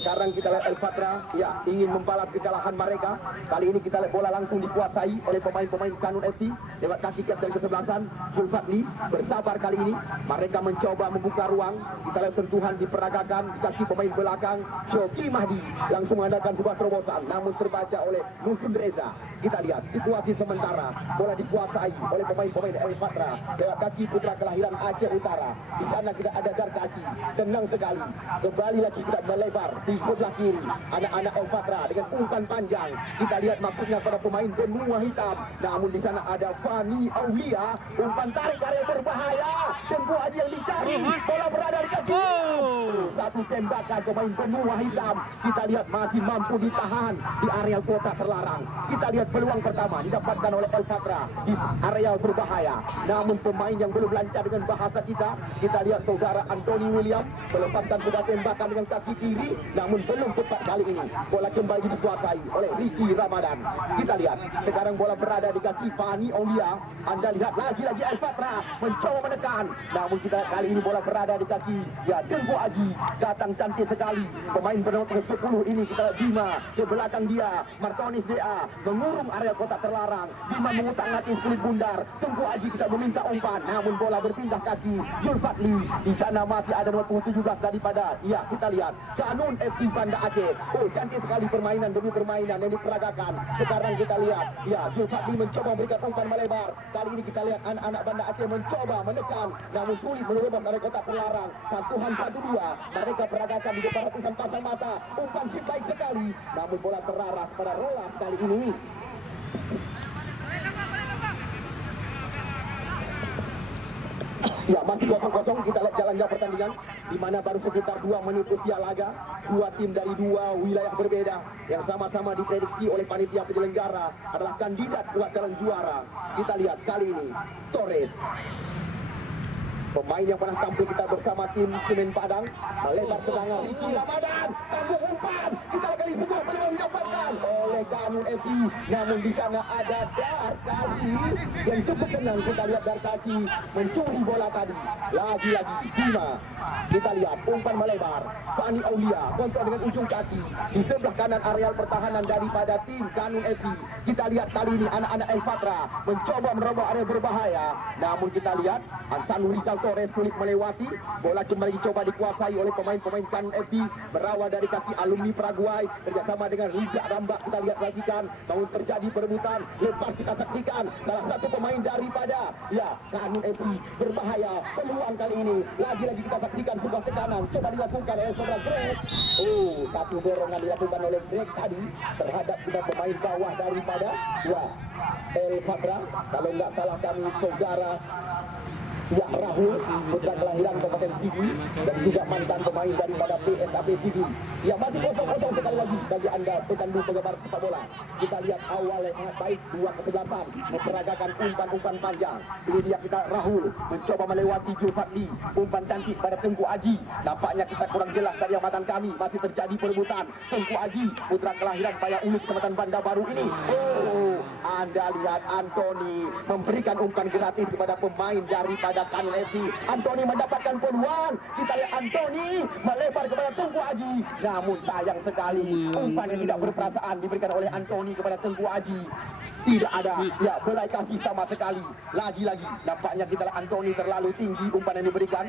Sekarang kita lihat El Fatra, ya, ingin membalas kekalahan mereka. Kali ini kita lihat bola langsung dikuasai oleh pemain-pemain Kanun FC lewat kaki kapten kesebelasan Zulfatli. Bersabar kali ini, mereka mencoba membuka ruang. Kita lihat sentuhan diperagakan di kaki pemain belakang Shoki Mahdi, langsung mengadakan sebuah terobosan, namun terbaca oleh Musim Reza. Kita lihat situasi sementara, bola dikuasai oleh pemain-pemain El Fatra lewat kaki putra kelahiran Aceh Utara. Di sana kita ada Darkasi, tenang sekali. Kembali lagi kita melebar di sebelah kiri, anak-anak El Fatra dengan umpan panjang. Kita lihat maksudnya pada pemain benua hitam, namun di sana ada Fani Aulia, umpan tarik area berbahaya. Tengku Haji yang dicari, bola berada di kaki. Satu tembakan pemain benua hitam, kita lihat masih mampu ditahan di areal kota terlarang. Kita lihat peluang pertama didapatkan oleh El Fatra di areal berbahaya, namun pemain yang belum lancar dengan bahasa kita lihat saudara Anthony William melepaskan sebuah tembakan dengan kaki kiri, namun belum tepat kali ini. Bola kembali dikuasai oleh Ricky Ramadan. Kita lihat sekarang bola berada di kaki Fani Aulia. Anda lihat lagi-lagi El Fatra mencoba menekan, namun kita kali ini bola berada di kaki ya Tengku Haji. Datang cantik sekali pemain bernomor 10 ini. Kita lihat Bima ke belakang dia, Martonis BA mengurung area kota terlarang. Bima mengutang-atik kulit bundar. Tengku Haji kita meminta umpan, namun bola berpindah kaki. Zulfatli di sana masih ada nomor 17 daripada ya kita lihat Kanun FC Banda Aceh. Oh, cantik sekali permainan demi permainan yang diperagakan. Sekarang kita lihat ya Zulfatli mencoba memberikan umpan melebar. Kali ini kita lihat anak-anak Banda Aceh mencoba menekan, namun sulit menerobos area kota terlarang. Santuhan 1-2 mereka peragakan di depan ratusan pasang mata. Umpan si baik sekali, namun bola terarah pada Rolas kali ini. Ya, masih 0-0. Kita lihat jalannya pertandingan, di mana baru sekitar 2 menit usia laga. Dua tim dari dua wilayah berbeda yang sama-sama diprediksi oleh panitia penyelenggara adalah kandidat kuat calon juara. Kita lihat kali ini Torres, pemain yang pernah tampil kita bersama tim Semen Padang, melebar serangan. Ricky Ramadan, tanggung umpan. Kita kali sebuah peluang didapatkan oleh Kanun FC, namun di sana ada Darkasi yang cukup tenang. Kita lihat Darkasi mencuri bola tadi. Lagi-lagi Bima. Kita lihat umpan melebar. Fani Aulia kontrol dengan ujung kaki di sebelah kanan areal pertahanan daripada tim Kanun FC. Kita lihat kali ini anak-anak El Fatra mencoba meroboh area berbahaya, namun kita lihat Hansanul Rizal Torres sulit melewati. Bola kembali dicoba dikuasai oleh pemain-pemain Kanun FC, berawal dari kaki alumni Paraguay kerjasama dengan Rijak Rambak. Kita lihat saksikan, namun terjadi perebutan. Lepas kita saksikan salah satu pemain daripada ya Kanun FC berbahaya. Peluang kali ini lagi-lagi kita saksikan sebuah tekanan coba dilakukan oleh saudara Greg. Oh, satu dorongan dilakukan oleh Greg tadi terhadap kita pemain bawah daripada ya El Fatra. Kalau nggak salah kami saudara ya Rahul, putra kelahiran Kabupaten Sigi dan juga mantan pemain daripada PSAP Sigi. Ya, masih 0-0 sekali lagi bagi anda pecandu penggemar sepak bola. Kita lihat awal yang sangat baik, dua kesebelasan memperagakan umpan-umpan panjang. Ini dia kita Rahul mencoba melewati Zulfatli, umpan cantik pada Tengku Haji. Nampaknya kita kurang jelas dari amatan kami, masih terjadi perebutan. Tengku Haji, putra kelahiran Paya Uluk Kecamatan Banda Baru ini. Oh, anda lihat Anthony memberikan umpan gratis kepada pemain daripada Kanun FC. Anthony mendapatkan peluang. Kita lihat Anthony melebar kepada Tengku Haji, namun sayang sekali umpan yang tidak berperasaan diberikan oleh Anthony kepada Tengku Haji. Tidak ada ya belai kasih sama sekali. Lagi-lagi nampaknya kita lihat Anthony terlalu tinggi umpan yang diberikan.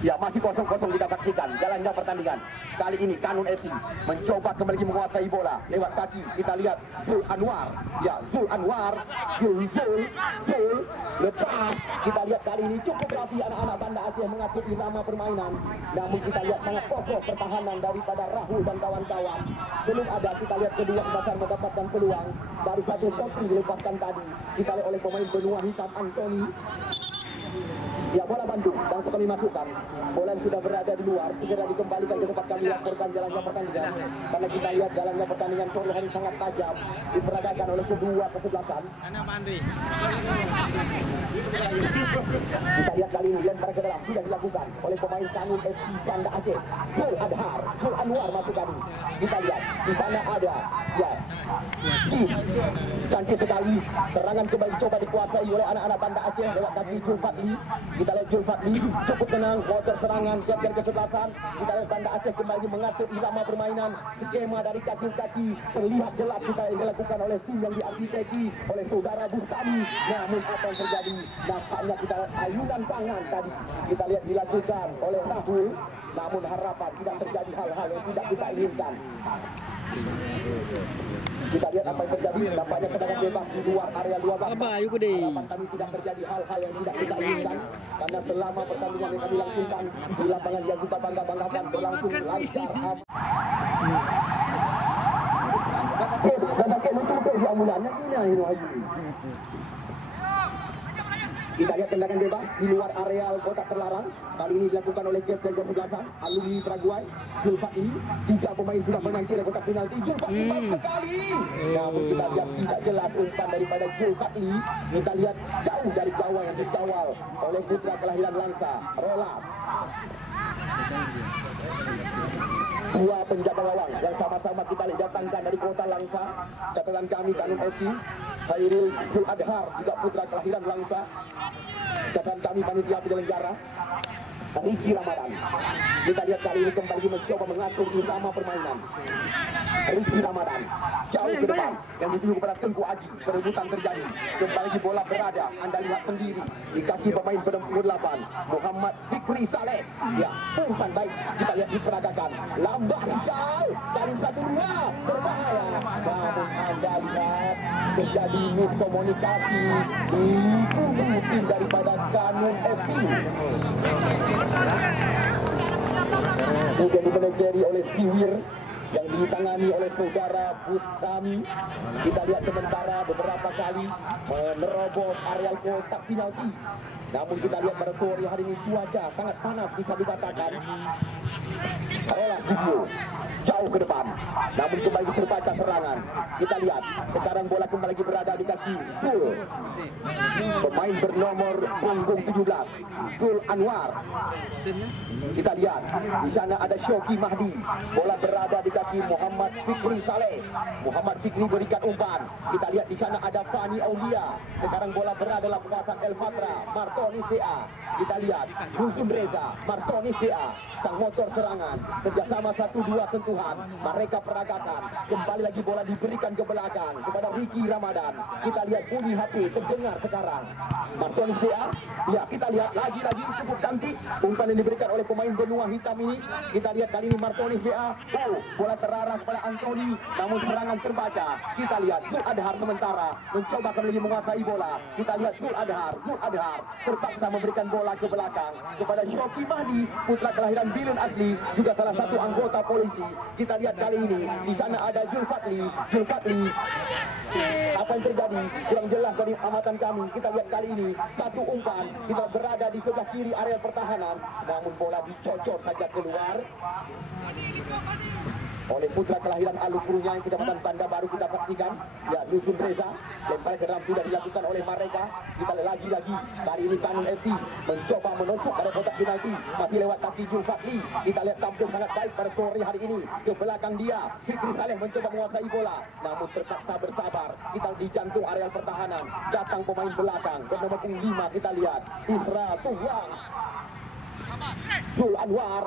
Ya, masih 0-0 kita saksikan jalannya pertandingan. Kali ini Kanun FC mencoba kembali menguasai bola lewat kaki. Kita lihat Zul Anwar. Ya, Zul Anwar. Zul lepas. Kita lihat kali ini cukup rapi anak-anak Banda Aceh mengatur irama permainan. Namun kita lihat sangat kokoh pertahanan daripada Rahul dan kawan-kawan. Belum ada, kita lihat kedua besar mendapatkan peluang. Baru satu shooting dilepaskan tadi. Kita lihat oleh pemain benua hitam Anthony. Ya, bola Bandung langsung kami masukkan. Bola yang sudah berada di luar segera dikembalikan ke tempat kami laporkan jalannya pertandingan. Karena kita lihat jalannya pertandingan sore hari sangat tajam, diperagakan oleh kedua kesebelasan. Kita lihat kali ini lempar ke dalam sudah dilakukan oleh pemain Kanun FC Banda Aceh. Zul Adhar, Zul Anwar masuk kami. Kita lihat di sana ada ya Cantik sekali. Serangan kembali coba dikuasai oleh anak-anak Banda Aceh lewat kaki Zulfadli. Kita lihat Zulfadli cukup tenang, motor serangan kapten kesebelasan. Kita lihat Banda Aceh kembali mengatur irama permainan, skema dari kaki-kaki terlihat jelas kita yang dilakukan oleh tim yang diarsitekti oleh saudara Bustami. Namun apa yang terjadi? Nampaknya kita ayunan tangan tadi kita lihat dilakukan oleh Rahul. Namun harapan tidak terjadi hal-hal yang tidak kita inginkan. Kita lihat apa yang terjadi. Nampaknya tendangan bebas di luar area 12. Harapan kami tidak terjadi hal-hal yang tidak kita inginkan, karena selama pertandingan yang kami langsungkan di lapangan yang kita bangga-banggakan berlangsung lancar. Kita lihat tendangan bebas di luar areal kotak terlarang. Kali ini dilakukan oleh kapten kesebelasan Alumni Praguai Zulfadli. 3 pemain sudah menanti oleh kotak penalti. Zulfadli baik sekali. Namun kita lihat tidak jelas umpan daripada Zulfadli. Kita lihat jauh dari gawang yang dikawal oleh putra kelahiran Langsa, Rolas. 2 penjaga gawang yang sama-sama kita lihat datangkan dari kota Langsa. Catatan kami Kanun FC, Khairil Zul Adhar juga putra kelahiran Langsa. Catatan kami panitia penyelenggara Riki Ramadan. Kita lihat kali ini kembali mencoba mengatur irama permainan. Riki Ramadan jauh ke depan yang dituju kepada Tengku Aji. Perebutan terjadi, kembali bola berada, Anda lihat sendiri di kaki pemain penerbangan 8 Muhammad Fikri Saleh. Ya, umpan baik kita lihat diperagakan, lambat hijau dari 1-2 berbahaya. Namun Anda lihat terjadi miskomunikasi di tubuh tim daripada Kanun FC. Juga dimanajeri oleh Siwir yang ditangani oleh saudara Bustami. Kita lihat sementara beberapa kali menerobos areal kotak penalti. Namun kita lihat pada sore hari ini cuaca sangat panas bisa dikatakan. Rolas video jauh ke depan, namun kembali terbaca serangan. Kita lihat sekarang bola kembali berada di kaki Zul, pemain bernomor punggung 17 Zul Anwar. Kita lihat di sana ada Syoki Mahdi, bola berada di kaki Muhammad Fikri Saleh. Muhammad Fikri berikan umpan. Kita lihat di sana ada Fani Aulia. Sekarang bola berada dalam penguasaan El Fatra, Martonis DA. Kita lihat Dusun Reza, Martonis DA. Sang motor serangan kerjasama 1-2 sentuhan, mereka peragakan. Kembali lagi bola diberikan ke belakang kepada Riki Ramadan. Kita lihat bunyi HP terdengar sekarang. Martonis DA. Ya, kita lihat lagi-lagi cukup cantik umpan yang diberikan oleh pemain benua hitam ini. Kita lihat kali ini Martonis DA. Bola terarah kepada Anthony, namun serangan terbaca. Kita lihat Zul Adhar sementara mencoba kembali menguasai bola. Kita lihat Zul Adhar terpaksa memberikan bola ke belakang kepada Syoki Mahdi, putra kelahiran Bilun Asli, juga salah satu anggota polisi. Kita lihat kali ini di sana ada Zulfadli. Apa yang terjadi kurang jelas dari amatan kami. Kita lihat kali ini satu umpan, kita berada di sebelah kiri area pertahanan, namun bola dicocor saja keluar oleh putra kelahiran Alu Kurunyai, Kecamatan Banda Baru. Kita saksikan ya, Dusun Reza lempar ke dalam sudah dilakukan oleh mereka. Kita lagi-lagi kali ini Kanun FC mencoba menusuk pada kotak penalti, masih lewat kaki Zulfadli. Kita lihat tampil sangat baik pada sore hari ini. Ke belakang dia Fikri Saleh mencoba menguasai bola, namun terpaksa bersabar. Kita di jantung areal pertahanan datang pemain belakang bernama 5. Kita lihat Isra Tuwah, Zul Anwar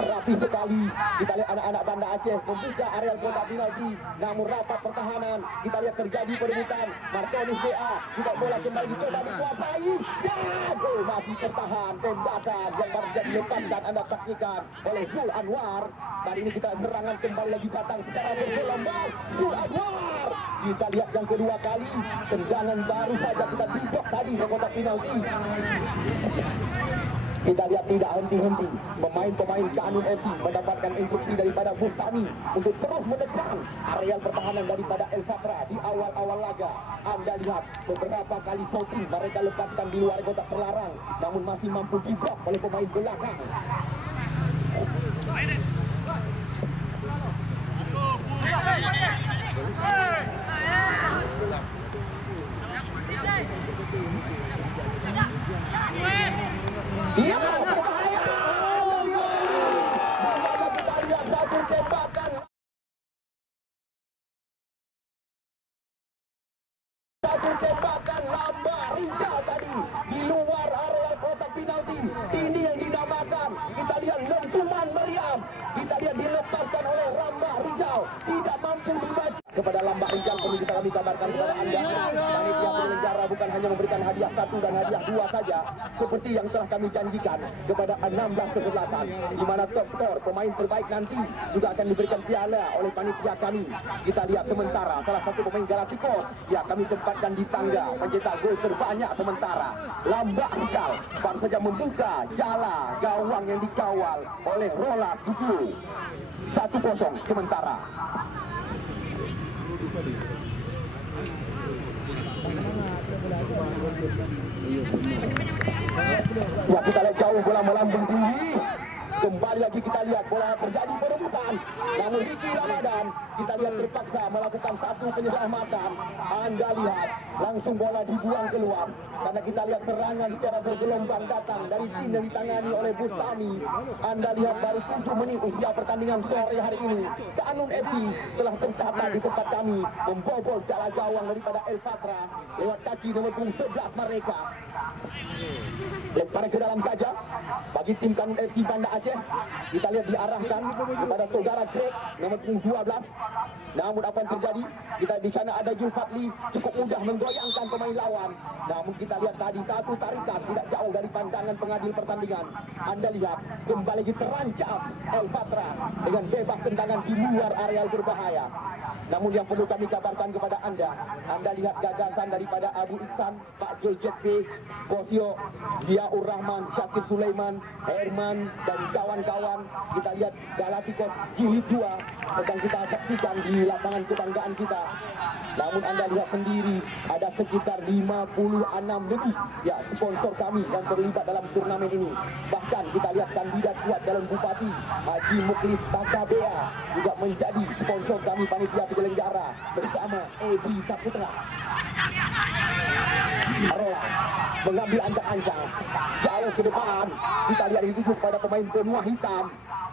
rapi sekali. Kita lihat anak-anak Banda Aceh membuka areal kotak penalti, namun rapat pertahanan. Kita lihat terjadi perebutan. Martonis DA, kita bola kembali dicoba dikuasai dan masih tertahan tembakan yang baru saja dilepaskan. Anda saksikan oleh Zul Anwar. Kali ini kita serangan kembali lagi datang secara bergelombang. Zul Anwar, kita lihat yang kedua kali tendangan baru saja kita dibok tadi ke kotak penalti. Kita lihat tidak henti-henti pemain-pemain Kanun FC mendapatkan instruksi daripada Bustami untuk terus menekan areal pertahanan daripada El Fatra di awal-awal laga. Anda lihat beberapa kali shooting mereka lepaskan di luar kotak terlarang, namun masih mampu diblok oleh pemain belakang. Iya. kita lihat dilepaskan oleh Lambak Rijal, tidak mampu membaca. Kepada Lambak Rijal perlu kita kami kabarkan kepada Anda, panitia penyelenggara bukan hanya memberikan hadiah 1 dan hadiah 2 saja, seperti yang telah kami janjikan kepada 16 kesebelasan, di mana top skor pemain terbaik nanti juga akan diberikan piala oleh panitia kami. Kita lihat sementara salah satu pemain Galacticos, ya kami tempatkan di tangga mencetak gol terbanyak sementara. Lambak Rijal baru saja membuka jala gawang yang dikawal oleh Rolas Duku. 1-0 sementara. Ya, kita lihat jauh bola melambung tinggi. Kembali lagi kita lihat bola terjadi perebutan. Namun Ricky Ramadan kita lihat terpaksa melakukan satu penyelamatan. Anda lihat langsung bola dibuang keluar. Karena kita lihat serangan secara bergelombang datang dari tim yang ditangani oleh Bustami. Anda lihat baru 7 menit usia pertandingan sore hari ini, Kanun FC telah tercatat di tempat kami membobol jala gawang daripada El Fatra lewat kaki nomor 11 mereka. Lempar ke dalam saja bagi tim Kanun FC Banda Aceh. Kita lihat diarahkan kepada saudara Greg nomor 12. Namun apa yang terjadi? Kita di sana ada Julfatli cukup mudah menggoyangkan pemain lawan. Namun kita lihat tadi satu tarikan tidak jauh dari pandangan pengadil pertandingan. Anda lihat kembali lagi terancam El Fatra dengan bebas tendangan di luar areal berbahaya. Namun yang perlu kami kabarkan kepada Anda lihat gagasan daripada Abu Iksan, Pak Jojet P, Bosio, Ziaur Rahman, Syakir Sulaiman, Herman dan kawan-kawan. Kita lihat Galacticos jilid 2 sedang kita saksikan di lapangan kebanggaan kita. Namun Anda lihat sendiri ada sekitar 56 lebih ya sponsor kami yang terlibat dalam turnamen ini. Bahkan kita lihat kandidat kuat calon bupati Haji Muklis Takabea juga menjadi sponsor kami panitia penyelenggara bersama Edi Saputra. Arola mengambil ancang-ancang jauh ke depan. Kita lihat dituju pada pemain benua hitam.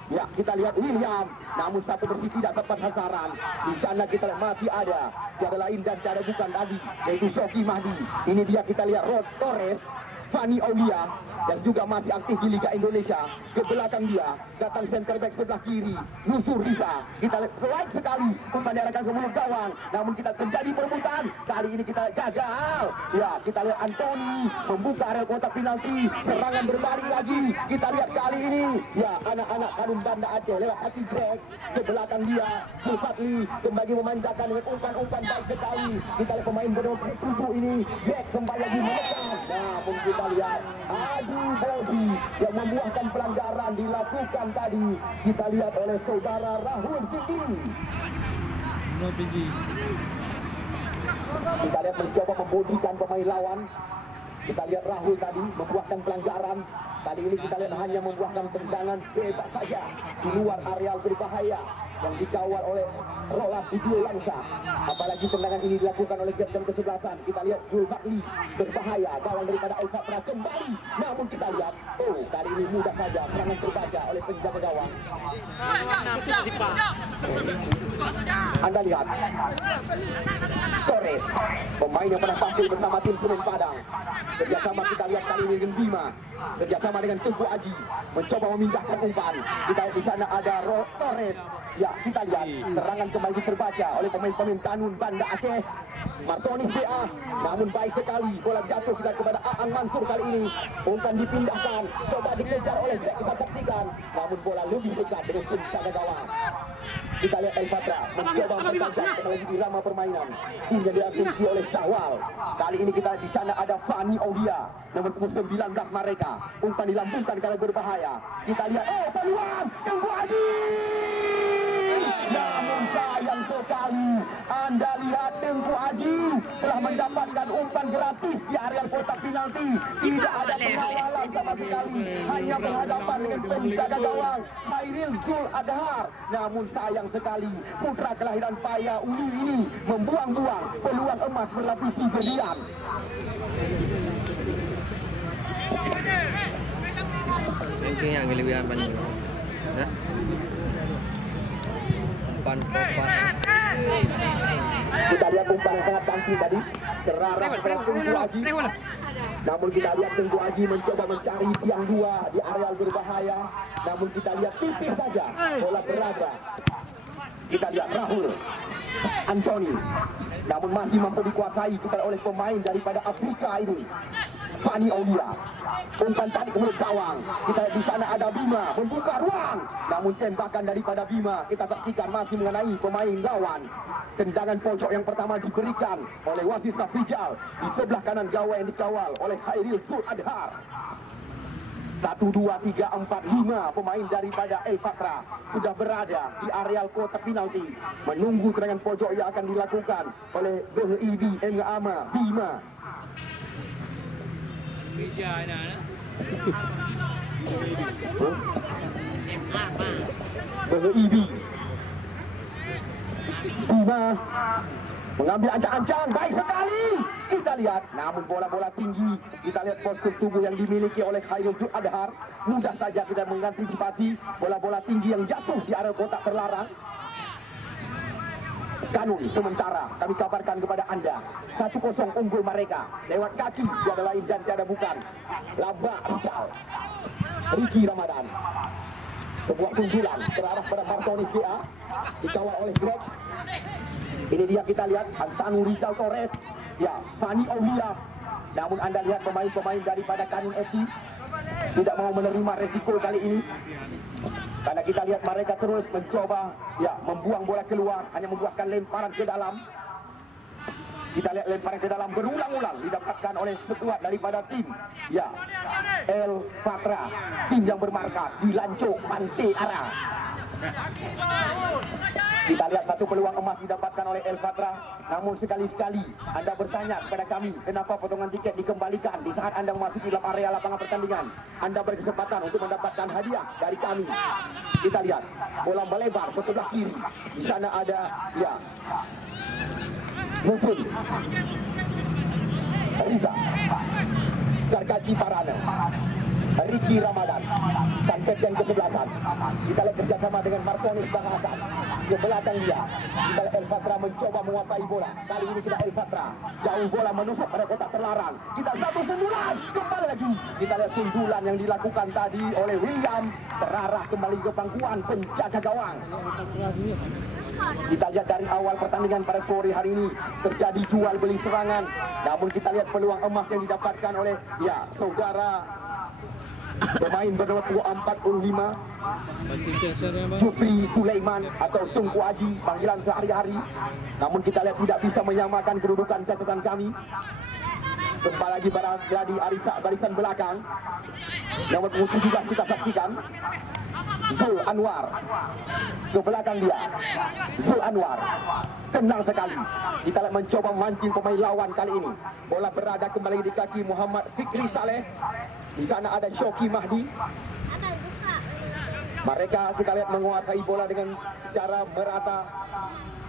Ya, kita lihat William, namun satu bersih tidak tepat sasaran. Di sana kita lihat masih ada tiada lain dan tiada bukan tadi, yaitu Shoki Mahdi. Ini dia kita lihat Rod Torres, Fani Aulia yang juga masih aktif di Liga Indonesia. Ke belakang dia datang center back sebelah kiri Nusur Risa. Kita lihat right sekali umpan diarahkan ke mulut gawang, namun kita terjadi perebutan. Kali ini kita gagal. Ya, kita lihat Anthony membuka area kotak penalti. Serangan berbalik lagi. Kita lihat kali ini ya anak-anak Kanun Banda Aceh lewat hati Greg. Ke belakang dia Zulfatli kembali memanjakan dengan umpan-umpan baik sekali. Kita lihat pemain bernomor 7 ini Greg kembali lagi menekan. Namun kita lihat adu body yang membuahkan pelanggaran dilakukan tadi. Kita lihat oleh saudara Rahul Sindi. Kita lihat mencoba membodikan pemain lawan. Kita lihat Rahul tadi membuahkan pelanggaran. Kali ini kita lihat hanya membuahkan tendangan bebas saja di luar areal berbahaya yang dikawal oleh Rolas di Dio Langsa. Apalagi tendangan ini dilakukan oleh kapten kesebelasan. Kita lihat Zulfatli berbahaya, gawang daripada El Fatra kembali. Namun kita lihat, oh kali ini mudah saja serangan terbaca oleh penjaga gawang. Anda lihat Torres, pemain yang pernah tampil bersama tim Semen Padang. Kerjasama kita lihat kali ini dengan Bima, kerjasama dengan Tengku Aji mencoba memindahkan umpan. Kita lihat di sana ada Torres. Ya, kita lihat serangan kembali terbaca oleh pemain-pemain Kanun Banda Aceh. Martonis BA, namun baik sekali bola jatuh kita kepada Aang Mansur kali ini. Umpan dipindahkan, coba dikejar oleh Greg, kita saksikan. Namun bola lebih dekat dengan penjaga gawang. Kita lihat El Fatra mencoba mempertajam lagi irama permainan. Tim yang diaturki oleh Syawal. Kali ini kita di sana ada Fani Aulia, nomor 19 mereka. Umpan dilambungkan kalau berbahaya. Kita lihat, oh peluang Tengku Aji. Namun sayang sekali, Anda lihat Tengku Aji telah mendapatkan umpan gratis di area kotak penalti. Tidak ada pengawalan sama sekali, hanya berhadapan dengan penjaga gawang Khairil Zul Adhar. Namun sayang sekali, putra kelahiran Paya Uli ini membuang-buang peluang emas berlapisi berlian. Mungkin yang kelebihan banyak. Ya. Kita lihat umpan yang sangat cantik tadi, terarah kepada Tengku Aji. Namun kita lihat Tengku Haji mencoba mencari tiang dua di areal berbahaya. Namun kita lihat tipis saja bola berada. Kita lihat Rahul Anthony, namun masih mampu dikuasai kita oleh pemain daripada Afrika ini. Fani Aulia, umpan tadi ke mulut gawang. Kita lihat di sana ada Bima membuka ruang, namun tembakan daripada Bima kita saksikan masih mengenai pemain lawan. Tendangan pojok yang pertama diberikan oleh wasit Safrijal di sebelah kanan gawang yang dikawal oleh Khairil Sul Adhar. 1, 2, 3, 4, 5 pemain daripada El Fatra sudah berada di areal kotak penalti menunggu tendangan pojok yang akan dilakukan oleh BHIB Ngama Bima. BHIB Bima mengambil ancang-ancang, baik sekali. Kita lihat, namun bola-bola tinggi. Kita lihat postur tubuh yang dimiliki oleh Khairul Adhar. Mudah saja kita mengantisipasi bola-bola tinggi yang jatuh di area kotak terlarang. Kanun sementara kami kabarkan kepada Anda 1-0 unggul mereka lewat kaki, tiada lain dan tiada bukan Laba Rizal Ricky Ramadan. Sebuah sundulan terarah pada Martonis VA dikawal oleh Greg. Ini dia kita lihat Hansanu Rizal Torres, ya Fani Aulia. Namun Anda lihat pemain-pemain daripada Kanun FC tidak mau menerima resiko kali ini, karena kita lihat mereka terus mencoba ya membuang bola keluar, hanya membuahkan lemparan ke dalam. Kita lihat lemparan ke dalam berulang-ulang didapatkan oleh sekuat daripada tim ya El Fatra, tim yang bermarkas di Lancuk Pantai Ara. Kita lihat satu peluang emas didapatkan oleh El Fatra. Namun sekali-sekali Anda bertanya kepada kami, kenapa potongan tiket dikembalikan di saat Anda memasuki dalam area lapangan pertandingan? Anda berkesempatan untuk mendapatkan hadiah dari kami. Kita lihat bola melebar ke sebelah kiri. Di sana ada ya Musul Riza Gargaji Parana, Ricky Ramadan, sang kapten kesebelasan. Kita lihat kerjasama dengan Martonis Bang Hasan ke belakang dia. Kita lihat El Fatra mencoba menguasai bola. Kali ini kita El Fatra jauh bola menusuk pada kotak terlarang. Kita satu sundulan kembali lagi. Kita lihat sundulan yang dilakukan tadi oleh William terarah kembali ke pangkuan penjaga gawang. Kita lihat dari awal pertandingan pada sore hari ini terjadi jual beli serangan. Namun kita lihat peluang emas yang didapatkan oleh ya saudara pemain bernama 45 Jufri Sulaiman atau Tengku Haji, panggilan sehari-hari. Namun kita lihat tidak bisa menyamakan kedudukan catatan kami. Kembali lagi berada di barisan belakang. Nomor 17 kita saksikan Zul Anwar ke belakang dia. Zul Anwar tenang sekali. Kita lihat mencoba memancing pemain lawan kali ini. Bola berada kembali di kaki Muhammad Fikri Saleh. Di sana ada Shoki Mahdi. Mereka kita lihat menguasai bola dengan secara merata.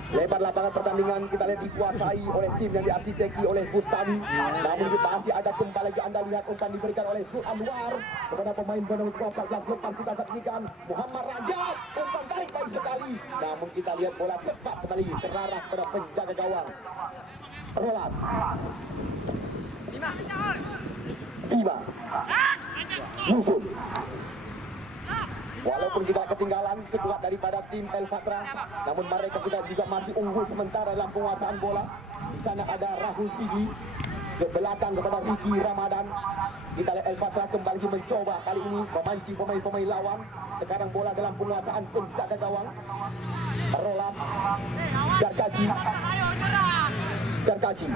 Lebar lapangan pertandingan kita lihat dikuasai oleh tim yang diarsiteki oleh Bustami. Namun masih ada kembali lagi Anda lihat umpan diberikan oleh Zul Anwar kepada pemain bernomor 14 lepas kita saksikan Muhammad Raja, umpan tarik baik sekali. Namun kita lihat bola cepat kembali terarah pada penjaga gawang Rolas Bima Musul. Walaupun kita ketinggalan sekuat daripada tim El Fatra, namun mereka kita juga masih unggul sementara dalam penguasaan bola. Di sana ada Rahul Sigi ke belakang kepada Ricky Ramadan. Kita lihat El Fatra kembali mencoba kali ini memancing pemain-pemain lawan. Sekarang bola dalam penguasaan penjaga gawang Rolas Gargaji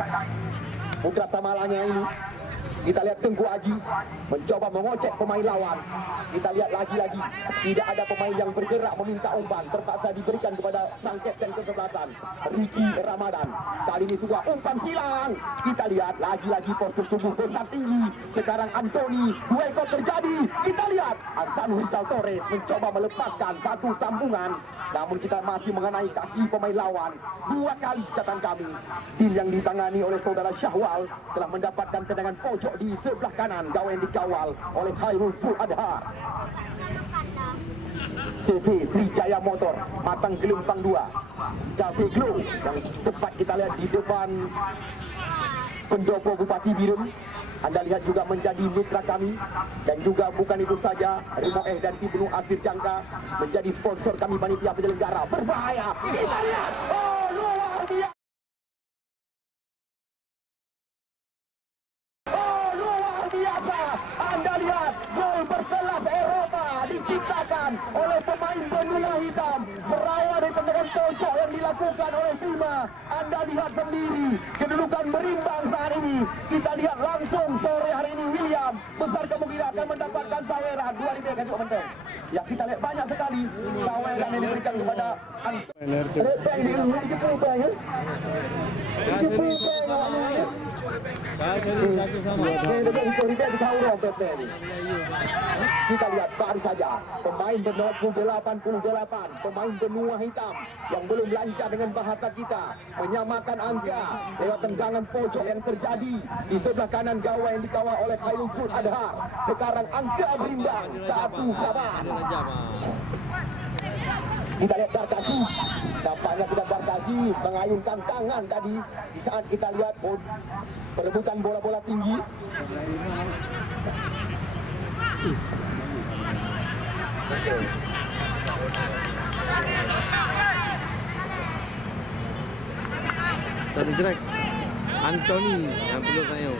putra Samalanya ini. Kita lihat Tengku Haji mencoba mengocek pemain lawan. Kita lihat lagi-lagi tidak ada pemain yang bergerak meminta umpan, terpaksa diberikan kepada sang kapten kesebelasan Ricky Ramadan. Kali ini sudah umpan silang. Kita lihat lagi-lagi postur tubuh besar tinggi. Sekarang Anthony, dua ekor terjadi. Kita lihat Hansanu Rizal Torres mencoba melepaskan satu sambungan, namun kita masih mengenai kaki pemain lawan. Dua kali catatan kami. Tim yang ditangani oleh saudara Syahwal telah mendapatkan tendangan pojok di sebelah kanan gawang dikawal oleh Khairul Sul Adhar. CV Trijaya Motor Matang Gelempang 2 Cafe Glow yang tepat kita lihat di depan pendopo Bupati Biren. Anda lihat juga menjadi mitra kami. Dan juga bukan itu saja, Rimo dan Ibnu Asir Jangka menjadi sponsor kami panitia penyelenggara. Berbahaya. Kita lihat. Oh, luar biasa. Anda lihat gol berkelas Eropa diciptakan oleh pemain benua hitam, berawal dari tendangan pojok yang dilakukan oleh Bima. Anda lihat sendiri kedudukan berimbang saat ini. Kita lihat langsung sore hari ini William besar kemungkinan akan mendapatkan saweran 2.000 kan menteng. Ya, kita lihat banyak sekali saweran yang diberikan kepada Repeng di Liga Pulpeng ya. Liga Pulpeng awalnya. Kita lihat baru saja pemain bernomor 88, pemain benua hitam yang belum lancar dengan bahasa kita, menyamakan angka lewat tendangan pojok yang terjadi di sebelah kanan gawang yang dikawal oleh Khairul Zul Adhar. Sekarang angka berimbang 1-1. Kita lihat Darkasi, nampaknya kita Darkasi mengayunkan tangan tadi di saat kita lihat perebutan bola-bola tinggi. Tadi gerak Anthony yang belum saya.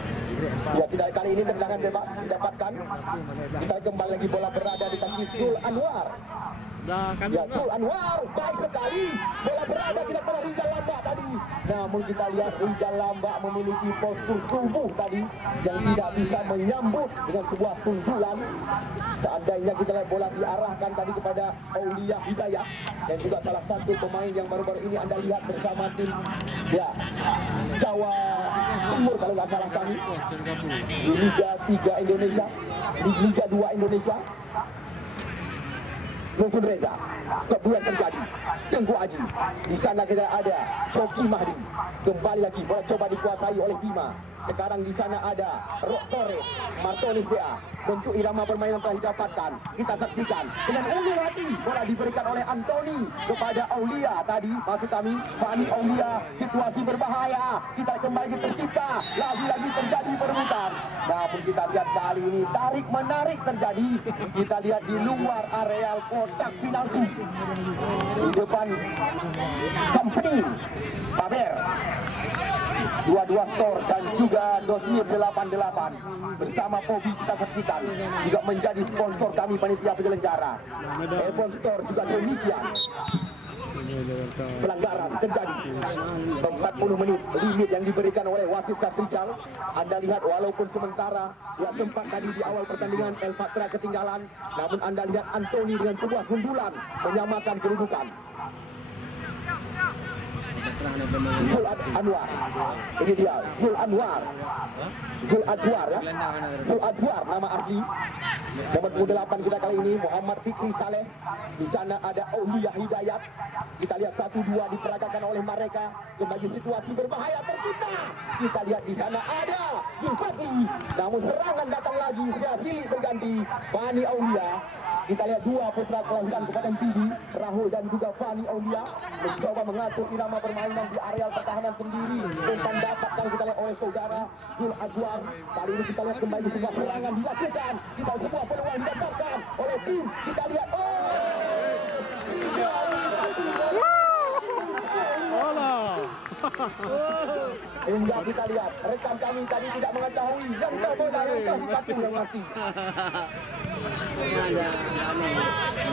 Ya, kita kali ini tendangan bebas didapatkan. Kita kembali lagi bola berada di kaki Zul Anwar. Ya, Zul Anwar baik sekali, bola berada tidak pada Rizal Lambak tadi. Namun kita lihat Rizal Lambak memiliki postur tubuh tadi yang tidak bisa menyambut dengan sebuah sundulan. Seandainya kita lihat bola diarahkan tadi kepada Aulia Hidayah dan juga salah satu pemain yang baru-baru ini Anda lihat bersama tim ya Jawa Timur kalau nggak salah kami di Liga 3 Indonesia, di Liga 2 Indonesia. Nufun Reza, kedua terjadi Tengku Aji. Di sana kita ada Shoki Mahdi. Kembali lagi bola coba dikuasai oleh Bima. Sekarang di sana ada Rock Torres, Martonis BA. Bentuk irama permainan telah didapatkan. Kita saksikan dengan ulu hati bola diberikan oleh Anthony kepada Aulia tadi. Maksud kami Fani Aulia, situasi berbahaya. Kita kembali tercipta, lagi-lagi terjadi perebutan. Namun kita lihat kali ini tarik menarik terjadi. Kita lihat di luar areal kotak penalti. Di depan Company Paber 22 skor dan juga Dosmir 88 bersama Pobi kita saksikan juga menjadi sponsor kami panitia penyelenggara. Evon Store juga demikian. Pelanggaran terjadi 40 menit limit yang diberikan oleh wasit Safrijal. Anda lihat walaupun sementara ya sempat tadi di awal pertandingan El Patra ketinggalan, namun Anda lihat Anthony dengan sebuah sundulan menyamakan kedudukan. Zul Anwar, ini dia Zul Anwar, Zul Azwar ya, Zul Azwar nama asli. Nomor 28 kita kali ini Muhammad Fikri Saleh. Di sana ada Aulia Hidayat. Kita lihat 1-2 diperagakan oleh mereka. Kembali situasi berbahaya tercipta. Kita lihat di sana ada Zulfadli. Namun serangan datang lagi. Syafili berganti Fani Aulia. Kita lihat dua putra kelahiran Kabupaten Pidi, Rahul dan juga Fani Aulia mencoba mengatur irama permainan di areal pertahanan sendiri. Umpan dapatkan kita lihat oleh saudara Zul Azwar. Kali ini kita lihat kembali sebuah serangan dilakukan. Kita sebuah peluang didapatkan oleh tim. Kita lihat hingga kita lihat rekan kami tadi tidak mengetahui yang tahu bola yang tahu batu yang pasti.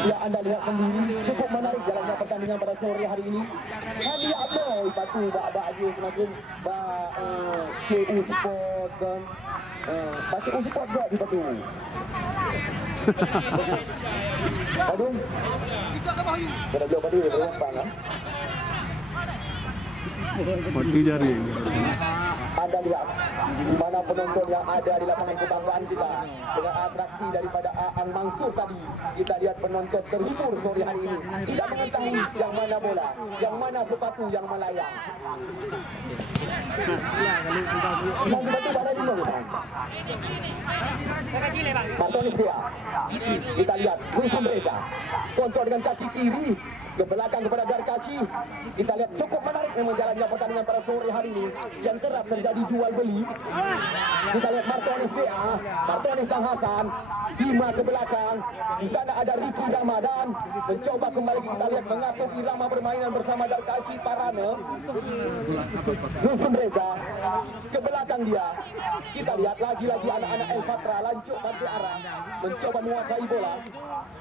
Ya, Anda lihat sendiri cukup menarik jalannya pertandingan pada sore hari ini. Hadi Aboy batu baju semakin KU Sport dan KU Sport juga di batu. Aduh. Kita jauh batu ya bang. Mati jari. Anda lihat di mana penonton yang ada di lapangan kebanggaan kita dengan atraksi daripada Aan Mansur tadi. Kita lihat penonton terhibur sore hari ini, tidak mengetahui yang mana bola, yang mana sepatu yang melayang. Bang batu pada di mana? Martonis dia. Kita lihat Nufun Reza kontrol dengan kaki kiri ke belakang kepada Darkasi. Kita lihat cukup menarik memang jalannya pertandingan pada sore hari ini yang kerap terjadi terjadi jual beli. Kita lihat Martonis BA, Martonis Kang Hasan, Bima ke belakang. Di sana ada Ricky Ramadan mencoba kembali, kita lihat mengatur irama permainan bersama Darkashi Parane. Nusun Reza ke belakang dia. Kita lihat lagi-lagi anak-anak El Fatra lanjut bantu arah mencoba menguasai bola.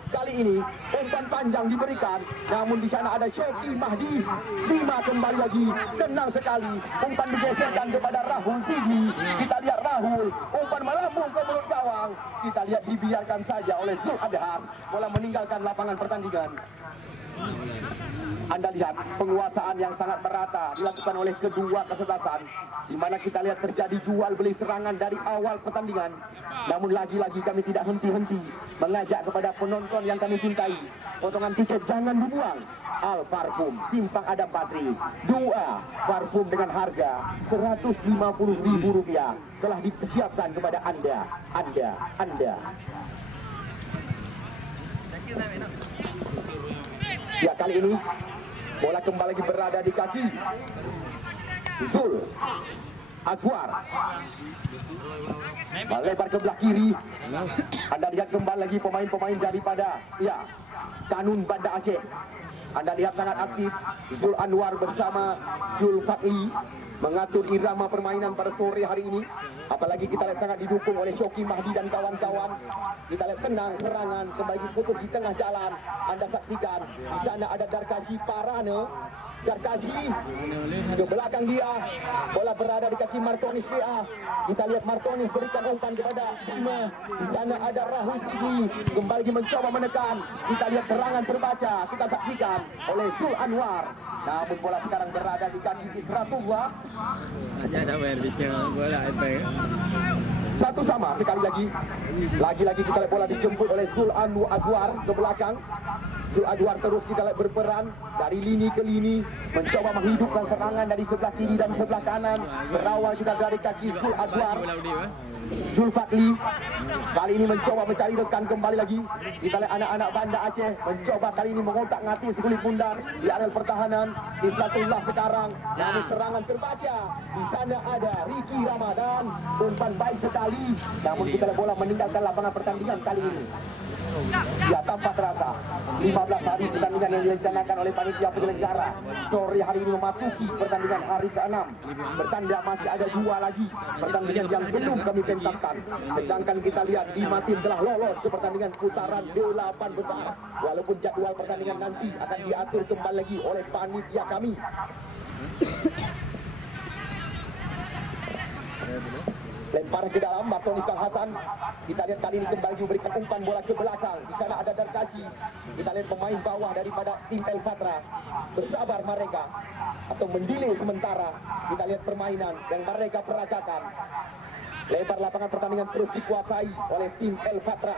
Kali ini umpan panjang diberikan, namun di sana ada Shoki Mahdi. Bima kembali lagi, tenang sekali. Umpan digeserkan kepada Rahul Sigi. Kita lihat Rahul, umpan melambung ke mulut gawang. Kita lihat dibiarkan saja oleh Zul Adham. Bola meninggalkan lapangan pertandingan. Anda lihat penguasaan yang sangat merata dilakukan oleh kedua kesebelasan, di mana kita lihat terjadi jual beli serangan dari awal pertandingan. Namun lagi-lagi kami tidak henti-henti mengajak kepada penonton yang kami cintai, potongan tiket jangan dibuang. Al Parfum Simpang Adam Patri 2 parfum dengan harga Rp150.000 telah dipersiapkan kepada Anda. Ya, kali ini bola kembali lagi berada di kaki Zul Azwar. Melebar ke belah kiri. Anda lihat kembali lagi pemain-pemain daripada Kanun Banda Aceh. Anda lihat sangat aktif Zul Anwar bersama Jul Fakri mengatur irama permainan pada sore hari ini. Apalagi kita lihat sangat didukung oleh Shoki Mahdi dan kawan-kawan. Kita lihat tenang serangan kembali putus di tengah jalan. Anda saksikan di sana ada Darkashi Parane. Darkashi ke belakang dia, bola berada di kaki Martonis BA. Kita lihat Martonis berikan umpan kepada Bima. Di sana ada Rahul Sigi kembali mencoba menekan. Kita lihat serangan terbaca, kita saksikan oleh Zul Anwar. Namun bola sekarang berada di kaki Isratullah. Satu sama sekali lagi. Lagi-lagi kita lihat bola dijemput oleh Zul Azwar ke belakang. Zul Azwar terus kita lihat berperan dari lini ke lini, mencoba menghidupkan serangan dari sebelah kiri dan sebelah kanan. Berawal kita dari kaki Zul Azwar. Jul Fakri kali ini mencoba mencari rekan kembali lagi. Kita lihat anak-anak Banda Aceh mencoba kali ini mengotak-ngatik sekulit pundar di area pertahanan. Islatullah sekarang, namun serangan terbaca. Di sana ada Ricky Ramadan, umpan baik sekali. Namun kita lihat bola meninggalkan lapangan pertandingan kali ini. Ya, tanpa terasa 15 hari pertandingan yang direncanakan oleh panitia penyelenggara sore hari ini memasuki pertandingan hari ke-6. Bertanda masih ada 2 lagi pertandingan yang belum kami pentaskan. Sedangkan kita lihat 5 tim telah lolos ke pertandingan putaran 8 besar. Walaupun jadwal pertandingan nanti akan diatur kembali lagi oleh panitia kami. Lempar ke dalam Martonis Kang Hasan. Kita lihat kali ini kembali memberikan umpan bola ke belakang. Di sana ada Darkashi. Kita lihat pemain bawah daripada tim El Fatra bersabar mereka atau mendelay sementara. Kita lihat permainan yang mereka peragakan. Lebar lapangan pertandingan terus dikuasai oleh tim El Fatra.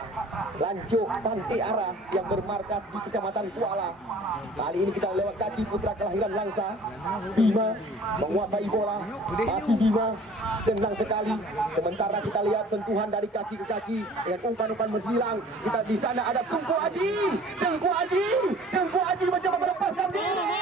Lanjut Pantai Arah yang bermarkas di Kecamatan Kuala. Kali ini kita lewat kaki putra kelahiran Langsa. Bima menguasai bola. Masih Bima, tenang sekali. Sementara kita lihat sentuhan dari kaki ke kaki dengan umpan-umpan menghilang. Kita di sana ada Tengku Aji. Tengku Aji mencoba melepaskan diri.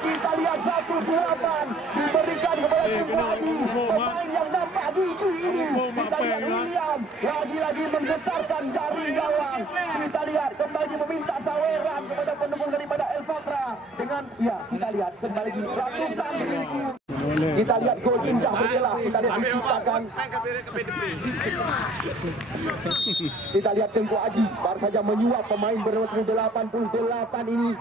Kita lihat satu surapan diberikan kepada Tengku Aji, pemain yang nampak gigi ini. Kita lihat William lagi-lagi menggetarkan jaring gawang. Kita lihat kembali meminta saweran kepada pendukung daripada El Fatra dengan kita lihat kembali ratusan ribu. Kita lihat gol indah berkelas. Kita lihat diciptakan. Kita lihat Tengku Aji baru saja menyuap pemain bernomor 88 ini.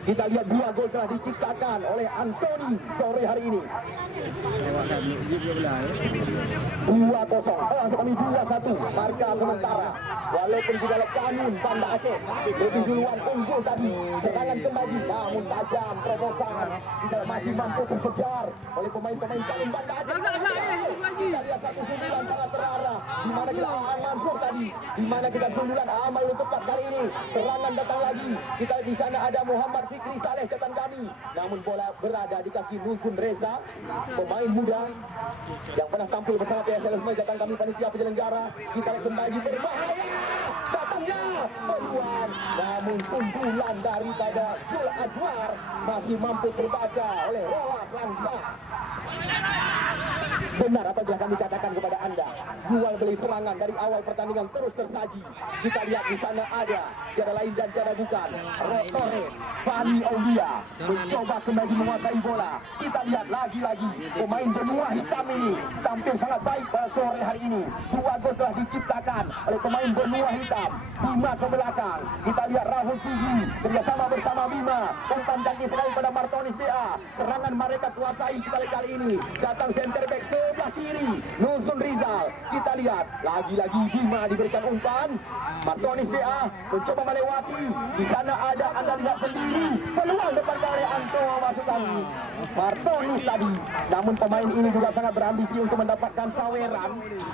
Kita lihat 2 gol telah diciptakan oleh Anthony sore hari ini. 2-0, kami 2-1 marka sementara. Walaupun kita lihat Kanun Banda Aceh lebih duluan unggul tadi. Serangan kembali, namun tajam terobosan. Kita masih mampu terkejar oleh pemain-pemain Kanun Banda Aceh. Kita lihat satu sundulan sangat terarah. Di mana kita Mansur tadi, di mana kita sundulan amal tepat kali ini. Serangan datang lagi. Kita di sana ada Muhammad Fikri Saleh catatan kami. Namun bola berada di kaki Nuzul Reza, pemain muda yang pernah tampil bersama PSLS catatan kami panitia penyelenggara. Kita lihat kembali berbahaya. Datangnya peluang, namun sundulan daripada Zul Azwar masih mampu terbaca oleh Rolas Langsa. Benar apa yang kami katakan kepada Anda, jual beli serangan dari awal pertandingan terus tersaji. Kita lihat di sana ada tiada lain dan tiada bukan Torres, Fani Aulia mencoba kembali menguasai bola. Kita lihat lagi-lagi pemain benua hitam ini tampil sangat baik pada sore hari ini. 2 gol telah diciptakan oleh pemain benua hitam. Bima ke belakang. Kita lihat Rahul Sigi kerjasama bersama Bima. Umpan canggih sekali pada Martonis BA. Serangan mereka kuasai kita lihat kali ini. Datang center back sebelah kiri Nuzul Rizal. Kita lihat lagi-lagi Bima diberikan umpan. Martonis BA mencoba melewati. Di sana ada Anda lihat sendiri peluang depan oleh Anto masuk kali. Martonis tadi. Namun pemain ini juga sangat berambisi untuk mendapatkan saweran.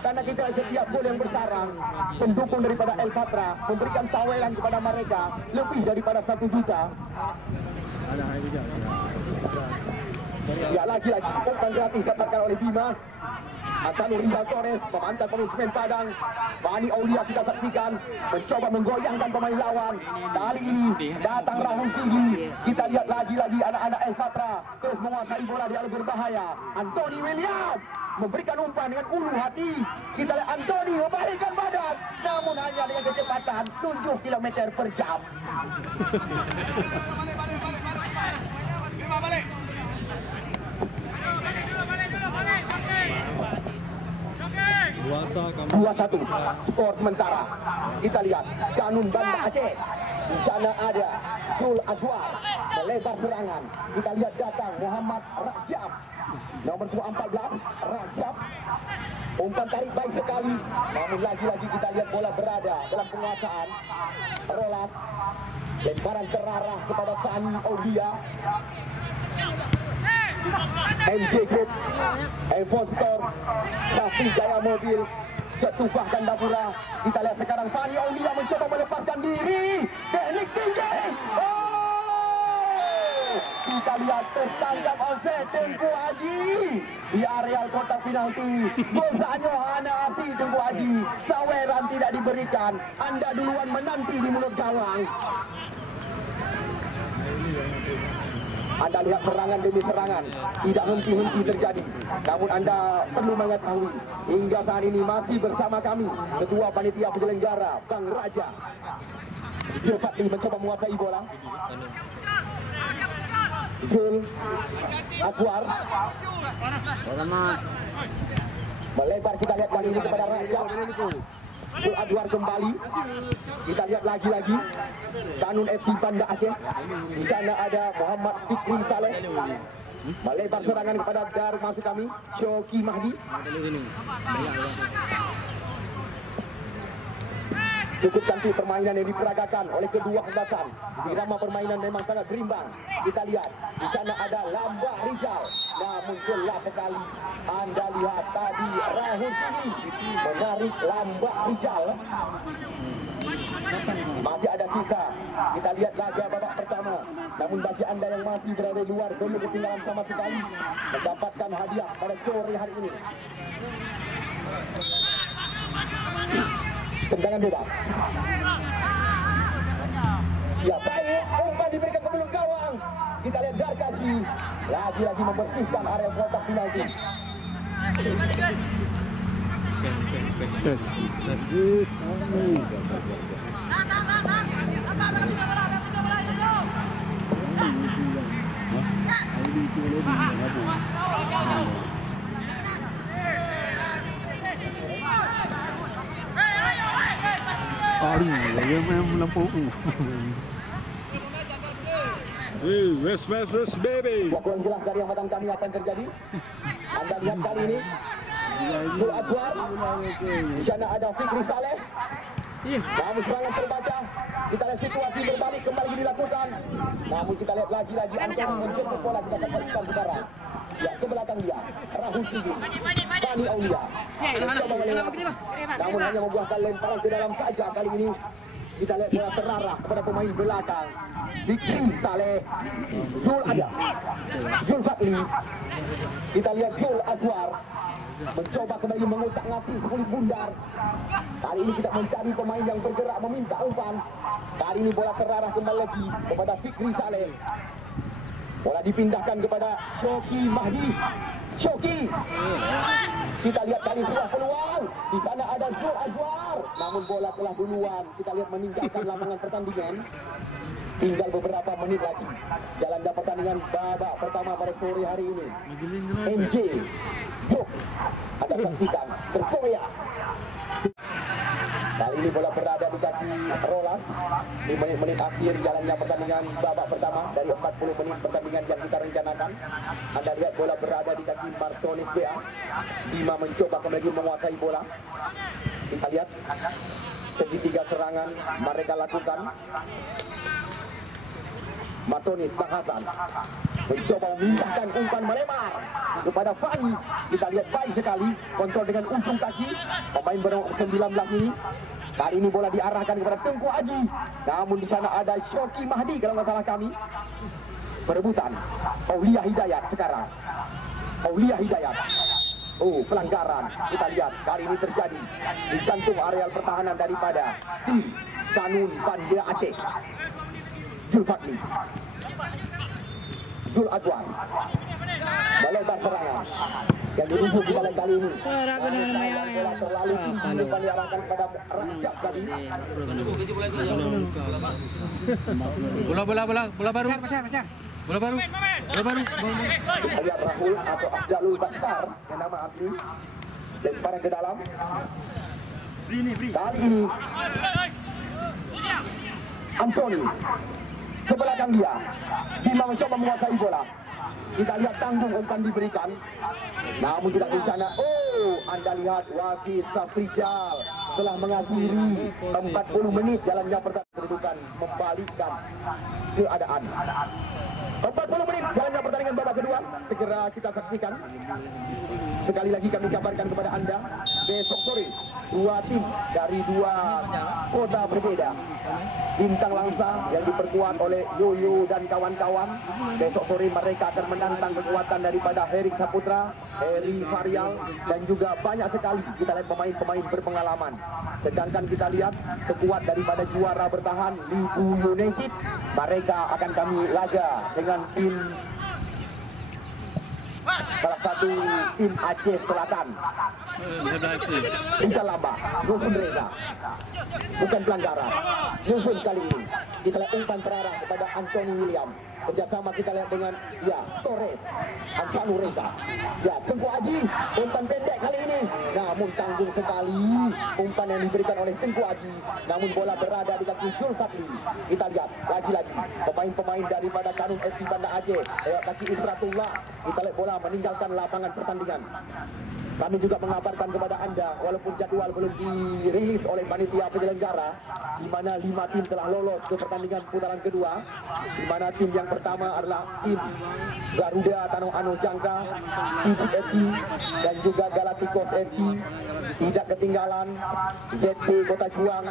Karena kita setiap gol yang bersarang pendukung daripada El Fatra memberikan saweran kepada mereka lebih daripada 1 juta. Ya lagi-lagi umpan gratis dapatkan oleh Bima. Antonio Rizal Torres, pemantai pemain Semen Padang. Fani Aulia kita saksikan mencoba menggoyangkan pemain lawan. Kali ini datang Rahul Sigi. Kita lihat lagi-lagi anak-anak El Fatra terus menguasai bola di area berbahaya. Anthony William memberikan umpan dengan ulu hati. Kita lihat Anthony membalikkan badan, namun hanya dengan kecepatan 7 km per jam. Dua satu skor sementara. Kita lihat Kanun Banda Aceh. Di sana ada Zul Azwar melebar serangan. Kita lihat datang Muhammad Rajab nomor 14 Rajab. Umpan tarik baik sekali. Namun lagi-lagi kita lihat bola berada dalam penguasaan Rolas. Lemparan terarah kepada Fani Aulia. MJ Group, Evon Store, Safi Jaya Mobil, Jatufah Gandapura. Kita lihat sekarang Fani Aulia mencoba melepaskan diri. Teknik tinggi. Kita lihat tertangkap oleh Tengku Haji di areal kotak penalti. Bolsanya Hana Afi Tengku Haji. Saweran tidak diberikan. Anda duluan menanti di mulut gawang. Anda lihat serangan demi serangan tidak henti-henti terjadi. Namun Anda perlu mengetahui hingga saat ini masih bersama kami Ketua Panitia Penyelenggara Bang Raja Fatli mencoba menguasai bola. Zul Azwar melebar, kita lihat kali ini kepada Raja. Zul Azwar kembali. Kita lihat lagi-lagi Kanun FC Banda Aceh. Di sana ada Muhammad Fikri Saleh melebar serangan kepada Daruk masuk kami Shoki Mahdi. Cukup cantik permainan yang diperagakan oleh kedua kebasan. Irama permainan memang sangat berimbang. Kita lihat di sana ada Lambah Rizal. Namun jelas sekali Anda lihat tadi Rahul Sini menarik Lambah Rizal. Masih ada sisa. Kita lihat laga babak pertama. Namun bagi Anda yang masih berada di luar belum ketinggalan sama sekali mendapatkan hadiah pada sore hari ini. Tendangan bebas. Ya baik, umpan diberikan ke belakang gawang. Kita lihat Darkasi lagi-lagi membersihkan area kotak penalti. Tes. West baby. Kurang jelas dari yang matang kami akan terjadi. Anda lihat kali ini Zul Azwar. Di sana ada Fikri Saleh. Namun serangan terbaca. Kita lihat situasi berbalik kembali dilakukan. Namun kita lihat lagi-lagi Anthony menjemput bola. Kita saksikan sekarang. Ya, ke belakang dia Rahul Sigi. Fani Aulia mencoba melewati, namun hanya membuahkan lemparan ke dalam saja. Kali ini kita lihat bola terarah kepada pemain belakang. Fikri Saleh, Zul ada, Zul Fadli. Kita lihat Zul Azwar mencoba kembali mengutak-ngatik sekulit bundar. Kali ini kita mencari pemain yang bergerak meminta umpan. Kali ini bola terarah kembali lagi kepada Fikri Saleh. Bola dipindahkan kepada Shoki Mahdi. Shoki. Kita lihat tadi sebuah peluang. Di sana ada Zul Azwar. Namun bola telah duluan. Kita lihat meninggalkan lapangan pertandingan. Tinggal beberapa menit lagi. Jalannya pertandingan babak pertama pada sore hari ini. MJ Jok. Anda saksikan terkoyak. Kali ini bola berada di kaki Rolas. Di menit-menit akhir jalannya pertandingan babak pertama dari 40 menit pertandingan yang kita rencanakan. Anda lihat bola berada di kaki Martonis Bea. Bima mencoba kembali menguasai bola. Kita lihat segitiga serangan mereka lakukan. Martonis Bang Hasan mencoba memindahkan umpan melebar kepada Fani. Kita lihat baik sekali kontrol dengan ujung kaki pemain bernomor 19 ini. Kali ini bola diarahkan kepada Tengku Aji. Namun di sana ada Shoki Mahdi kalau nggak salah kami. Perebutan Aulia Hidayat sekarang. Aulia Hidayat. Oh, pelanggaran. Kita lihat kali ini terjadi di jantung areal pertahanan daripada tim Kanun Banda Aceh. Zul Fadli, Zul Azwar melebar serangan yang dirujuk kita lihat kali ini. Bola terlalu tinggi depan diarahkan kepada Rajab tadi. Bola baru. Bola baru. Kita lihat Rahul atau Abdalul Baskar yang nama asli. Lemparan ke dalam. Kali ini Anthony ke belakang dia. Bima mencoba menguasai bola. Kita lihat tanggung umpan diberikan. Namun tidak di sana. Oh, Anda lihat wasit Safrijal telah mengakhiri 40 menit jalannya pertandingan. Kedudukan membalikkan keadaan. 40 menit jalannya pertandingan babak kedua. Segera kita saksikan. Sekali lagi kami kabarkan kepada Anda, besok sore dua tim dari dua kota berbeda. Bintang Langsa yang diperkuat oleh Yoyo dan kawan-kawan. Besok sore mereka akan menantang kekuatan daripada Herik Saputra, Heri Varial, dan juga banyak sekali kita lihat pemain-pemain berpengalaman. Sedangkan kita lihat sekuat daripada juara bertahan Libu United, mereka akan kami laga dengan tim salah satu tim Aceh Selatan. Inca Lamba, Nufun Reza. Bukan pelanggaran. Nufun kali ini. Kita lihat umpan terarah kepada Anthony William. Kerjasama kita lihat dengan Torres, Ansanu Reza. Tengku Aji, umpan pendek kali ini. Namun tanggung sekali umpan yang diberikan oleh Tengku Aji. Namun bola berada di kaki Zul Fadli. Kita lihat lagi-lagi pemain-pemain daripada Kanun FC Banda Aceh. Lewat kaki Isratullah. Kita lihat bola meninggalkan lapangan pertandingan. Kami juga mengabarkan kepada Anda, walaupun jadwal belum dirilis oleh panitia penyelenggara, di mana 5 tim telah lolos ke pertandingan putaran kedua, di mana tim yang pertama adalah tim Garuda Tanah Ano Jangka, Sidik FC, dan juga Galacticos FC. Tidak ketinggalan ZP Kota Juang,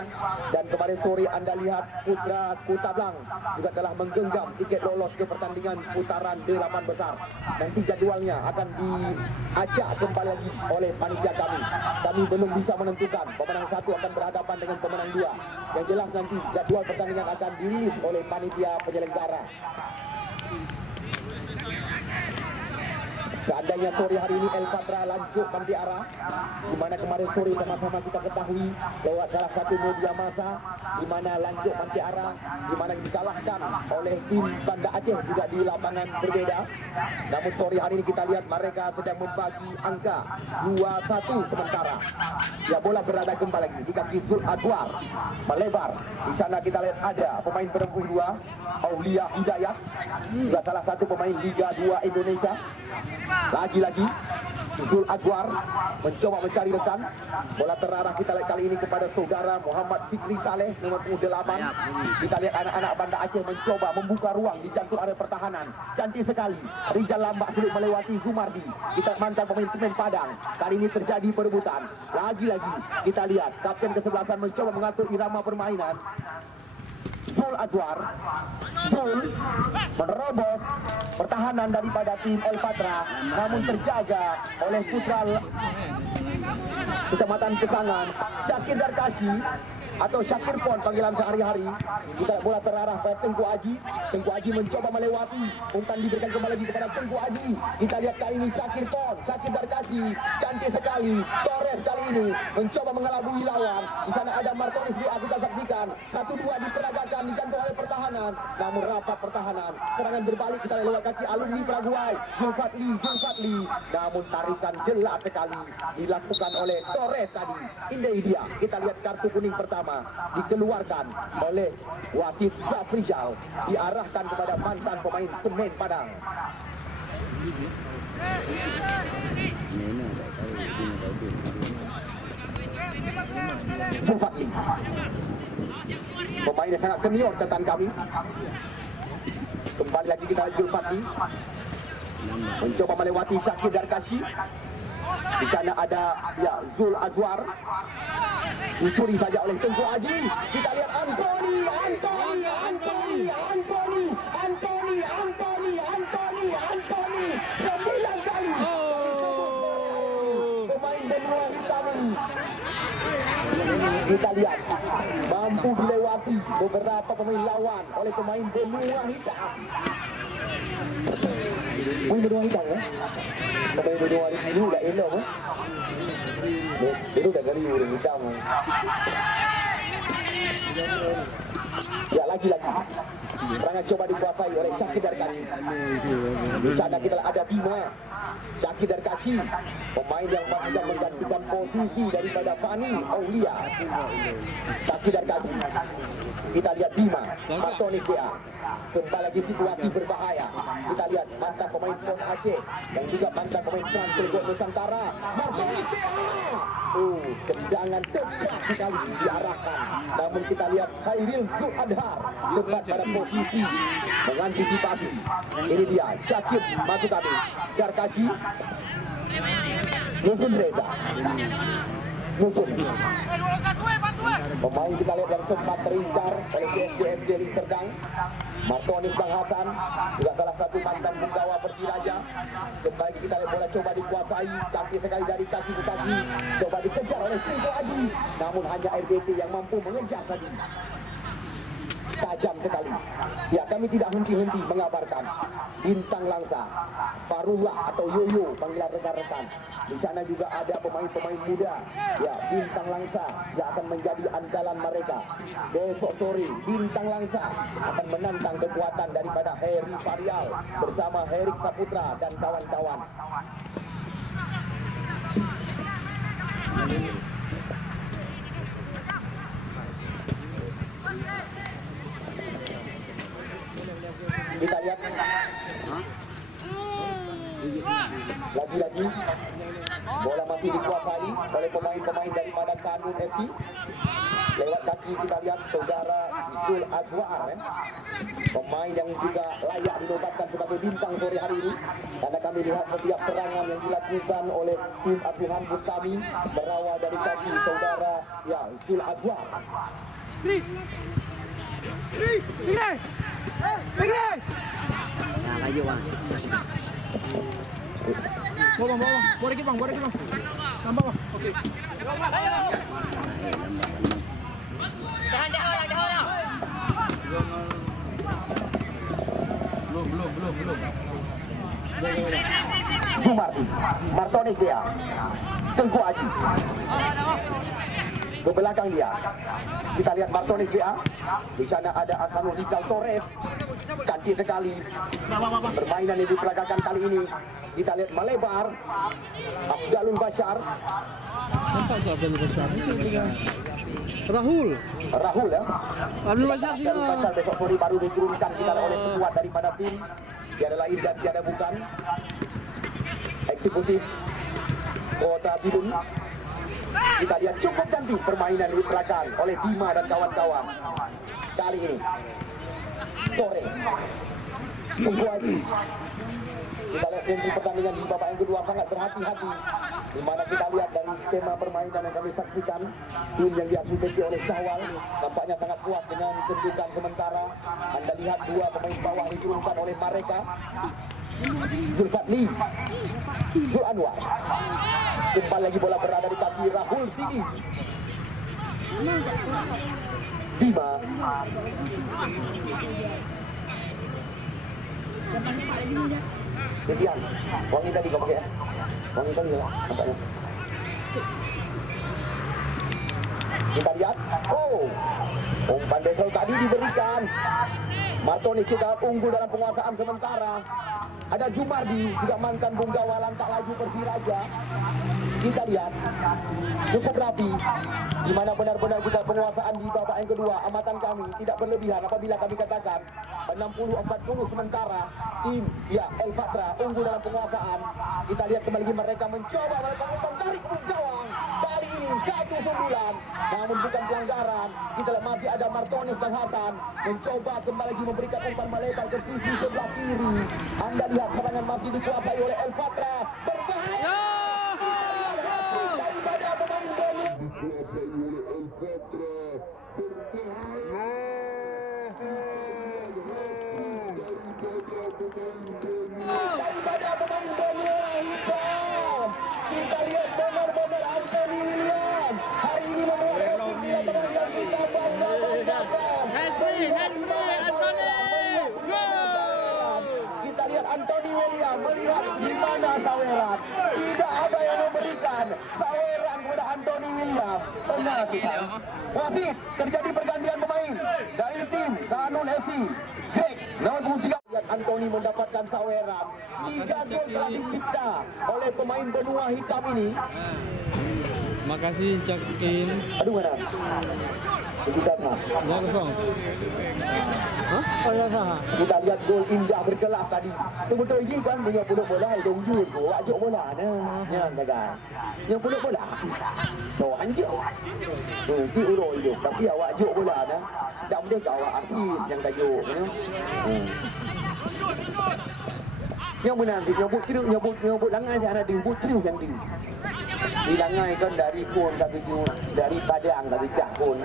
dan kemarin sore Anda lihat Putra Kutablang juga telah menggenggam tiket lolos ke pertandingan putaran 8 besar. Nanti jadwalnya akan diajak kembali lagi oleh panitia kami. Kami belum bisa menentukan pemenang 1 akan berhadapan dengan pemenang 2. Yang jelas nanti jadwal pertandingan akan dirilis oleh panitia penyelenggara. Seandainya sore hari ini El Patra lanjut Pantiara, di mana kemarin sore sama-sama kita ketahui lewat salah satu media massa, di mana lanjut Pantiara, di mana dikalahkan oleh tim Banda Aceh juga di lapangan berbeda. Namun sore hari ini kita lihat mereka sedang membagi angka 2-1 sementara. Ya, bola berada kembali lagi di kaki Zul Azwar, melebar. Di sana kita lihat ada pemain perempuan 2, Aulia Hidayat, juga salah satu pemain Liga 2 Indonesia. Lagi-lagi Zul Azwar mencoba mencari rekan. Bola terarah kita lihat kali ini kepada saudara Muhammad Fikri Saleh nomor 8. Kita lihat anak-anak Banda Aceh mencoba membuka ruang di jantung area pertahanan. Cantik sekali. Rijal Lambak sulit melewati Zumardi. Kita mantan pemain Semen Padang. Kali ini terjadi perebutan. Lagi-lagi kita lihat kapten kesebelasan mencoba mengatur irama permainan. Zul Azwar. Zul menerobos pertahanan daripada tim El Patra, namun terjaga oleh putra Kecamatan Kesangan, Syakir Darkasi atau Syakir Pon panggilan sehari-hari. Kita bola terarah pada Tengku Aji. Tengku Aji mencoba melewati, umpan diberikan kembali lagi kepada Tengku Aji. Kita lihat kali ini Syakir Pon, Syakir Darkasi, cantik sekali. Torres kali ini mencoba mengelabui lawan. Di sana ada Martonis BA, kita saksikan 1-2 diperagakan di jantung oleh pertahanan, namun rapat pertahanan. Serangan berbalik kita lewat kaki alumni Paraguay, Julfatli, namun tarikan jelas sekali dilakukan oleh Torres tadi. Ini dia, kita lihat kartu kuning pertama dikeluarkan oleh wasit Zafrijal, diarahkan kepada mantan pemain Semen Padang. Julfatli, pemain yang sangat senior catatan kami. Kembali lagi kita Julfatli mencoba melewati Syakir Darkasi. Di sana ada Zul Azwar, dicuri saja oleh Tengku Aji. Kita lihat Antoni 9 kali. Pemain benua hitam ini kita lihat mampu dilewati beberapa pemain lawan oleh pemain benua hitam. Pemain benua hitam ya? Pemain benua ini udah elok kan? Itu udah dari orang hitam. Ya lagi-lagi serangan coba dikuasai oleh Syakir Darkasi. Di sana kita ada Bima, Syakir Darkasi, pemain yang akan menggantikan posisi daripada Fani Aulia. Syakir Darkasi. Kita lihat Bima, Martonis BA. Kembali lagi situasi berbahaya. Kita lihat mantan pemain Pon Aceh dan juga mantan pemain Trans Cilegon Nusantara, Martonis BA. Tendangan tepat sekali diarahkan. Namun kita lihat Khairil Zuhadhar tepat pada posisi mengantisipasi. Ini dia Syakir masuk kami. Darkasi, Musun Reza, Musun. Pemain kita lihat yang sempat terincar oleh PSDM Deli Serdang. Martonis Bang Hasan juga salah satu mantan penggawa Persiraja. Kembali kita lihat bola coba dikuasai, cantik sekali dari kaki ke kaki, coba dikejar oleh Tengku Aji, namun hanya RBT yang mampu mengejar tadi. Tajam sekali. Ya, kami tidak henti-henti mengabarkan Bintang Langsa, Farullah atau Yoyo panggilan rekan-rekan. Di sana juga ada pemain-pemain muda. Ya, Bintang Langsa yang akan menjadi andalan mereka. Besok sore Bintang Langsa akan menantang kekuatan daripada Heri Farial bersama Herik Saputra dan kawan-kawan. Kita lihat lagi-lagi bola masih dikuasai oleh pemain-pemain daripada Kanun FC. Lewat kaki kita lihat saudara Zul Azwar, pemain yang juga layak dinobatkan sebagai bintang sore hari ini, karena kami lihat setiap serangan yang dilakukan oleh tim asuhan Bustami berawal dari kaki saudara Zul Azwar. Nah, kayu bang. Bawa bang. Boleh bang. Tambah bang. Oke. Jangan. Belum. Zumardi, Martonis dia, Tengku Aji. Ke belakang dia, kita lihat Martonis BA. Di sana ada Hasanul Rizal Torres, cantik sekali. Permainan yang diperagakan kali ini, kita lihat melebar. Abdalun Bashar. Rahul ya. Abdul Bashar besok sore baru diturunkan kita oleh sekuat daripada tim. Tiada lain dan tiada bukan eksekutif Kota Bidun. Kita lihat cukup cantik permainan diperagakan oleh Bima dan kawan-kawan. Kali ini Torres tunggu lagi. Kita lihat tempo pertandingan di babak yang kedua sangat berhati-hati, di mana kita lihat dari skema permainan yang kami saksikan, tim yang diasumsi oleh Syawal nampaknya sangat puas dengan kedudukan sementara. Anda lihat dua pemain bawah diturunkan oleh mereka, Zulfatli, Zul Anwar. Kembali lagi bola berada di kaki Rahul Sidi. Bima. Sekian, wangi tadi kau pakai ya? Wangi tadi ya, nampaknya. Kita lihat, umpan Desel tadi diberikan. Martoni kita unggul dalam penguasaan sementara. Ada Zumardi, juga mantan Bung Gawalan tak laju Persiraja. Kita lihat, cukup rapi, di mana benar-benar juga penguasaan di babak yang kedua. Amatan kami tidak berlebihan apabila kami katakan 60-40 sementara tim El Fatra unggul dalam penguasaan. Kita lihat kembali mereka mencoba melakukan umpan tarik ke gawang. Kali ini 1 sundulan, namun bukan pelanggaran. Kita lihat masih ada Martonis dan Hasan mencoba kembali lagi memberikan umpan melebar ke sisi sebelah kiri. Anda lihat serangan masih dikuasai oleh El Fatra. Berbahaya. Daripada pemain Benu dikuasai oleh El Fatra. Berbahaya. Daripada pemain Benua Hitam. Kita lihat benar-benar Anthony William hari ini membuat hat-trick di lapangan yang kita banggakan. Kita lihat Anthony William melihat di mana Saweran. Tidak ada yang memberikan Saweran kepada Anthony William. Benar kita. Wasit, terjadi pergantian pemain dari tim Kanun FC. Greg, nomor 23. Lihat Anthony mendapatkan saweran. 3 gol telah dicipta oleh pemain benua hitam ini. Makasih Cakin. Aduh mana? Kita lihat. Gol kosong. Hah? Oh ya sah. Kita lihat gol indah berkelas tadi. Sebetulnya kan punya puluk bola hidung jur tu, wajib bola nah. Yang jaga. Yang puluk bola. So anjuk. Itu uro itu. Tapi awak juk bola nah. Tak boleh ke awak asis yang tajuk you know? Yang benar nyebut ceruk nyebut langai dia ada nyebut ceruk yang di. Dilangai kan dari pun kata dari Padang kata Cak pun.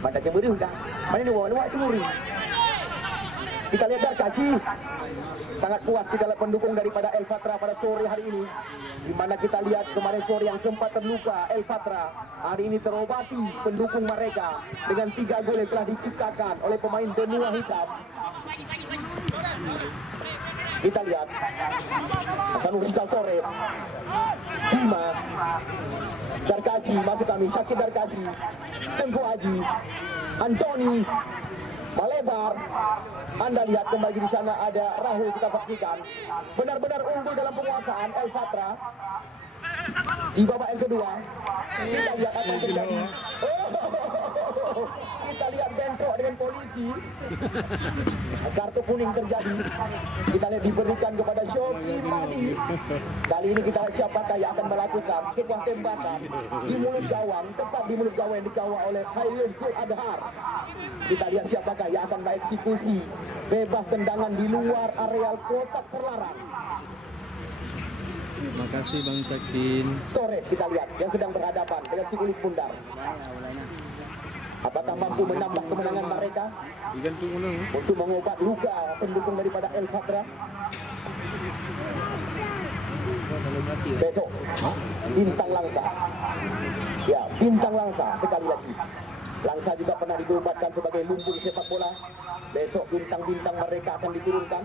Pada cemuru dah. Mana ni buat cemuru. Kita lihat Darkashi. Sangat puas kita lihat pendukung daripada El Fatra pada sore hari ini. Di mana kita lihat kemarin sore yang sempat terluka El Fatra, hari ini terobati pendukung mereka dengan 3 gol yang telah diciptakan oleh pemain benua hitam. Kita lihat Hasanul Rizal Torres, Bima, Darkashi, masuk kami, Syakir Darkashi, Tengku Haji, Anthony, melebar. Anda lihat kembali di sana ada Rahul, kita saksikan. Benar-benar unggul dalam penguasaan El Fatra. Di babak yang kedua, kita lihat apa yang terjadi. Kita lihat bentrok dengan polisi. Kartu kuning terjadi. Kita lihat diberikan kepada Shoki Madi. Kali ini kita lihat siapakah yang akan melakukan sebuah tembakan di mulut gawang, tepat di mulut gawang yang dikawal oleh Khairul Zul Adhar. Kita lihat siapakah yang akan mengeksekusi bebas tendangan di luar areal kotak terlarang. Makasih Bang Cakin. Torres kita lihat yang sedang berhadapan dengan si kulit bundar. Apakah mampu menambah kemenangan mereka untuk mengobat luka pendukung daripada El Fatra? Besok Bintang Langsa. Ya, Bintang Langsa sekali lagi. Langsa juga pernah dinobatkan sebagai lumbung sepak bola. Besok bintang-bintang mereka akan diturunkan.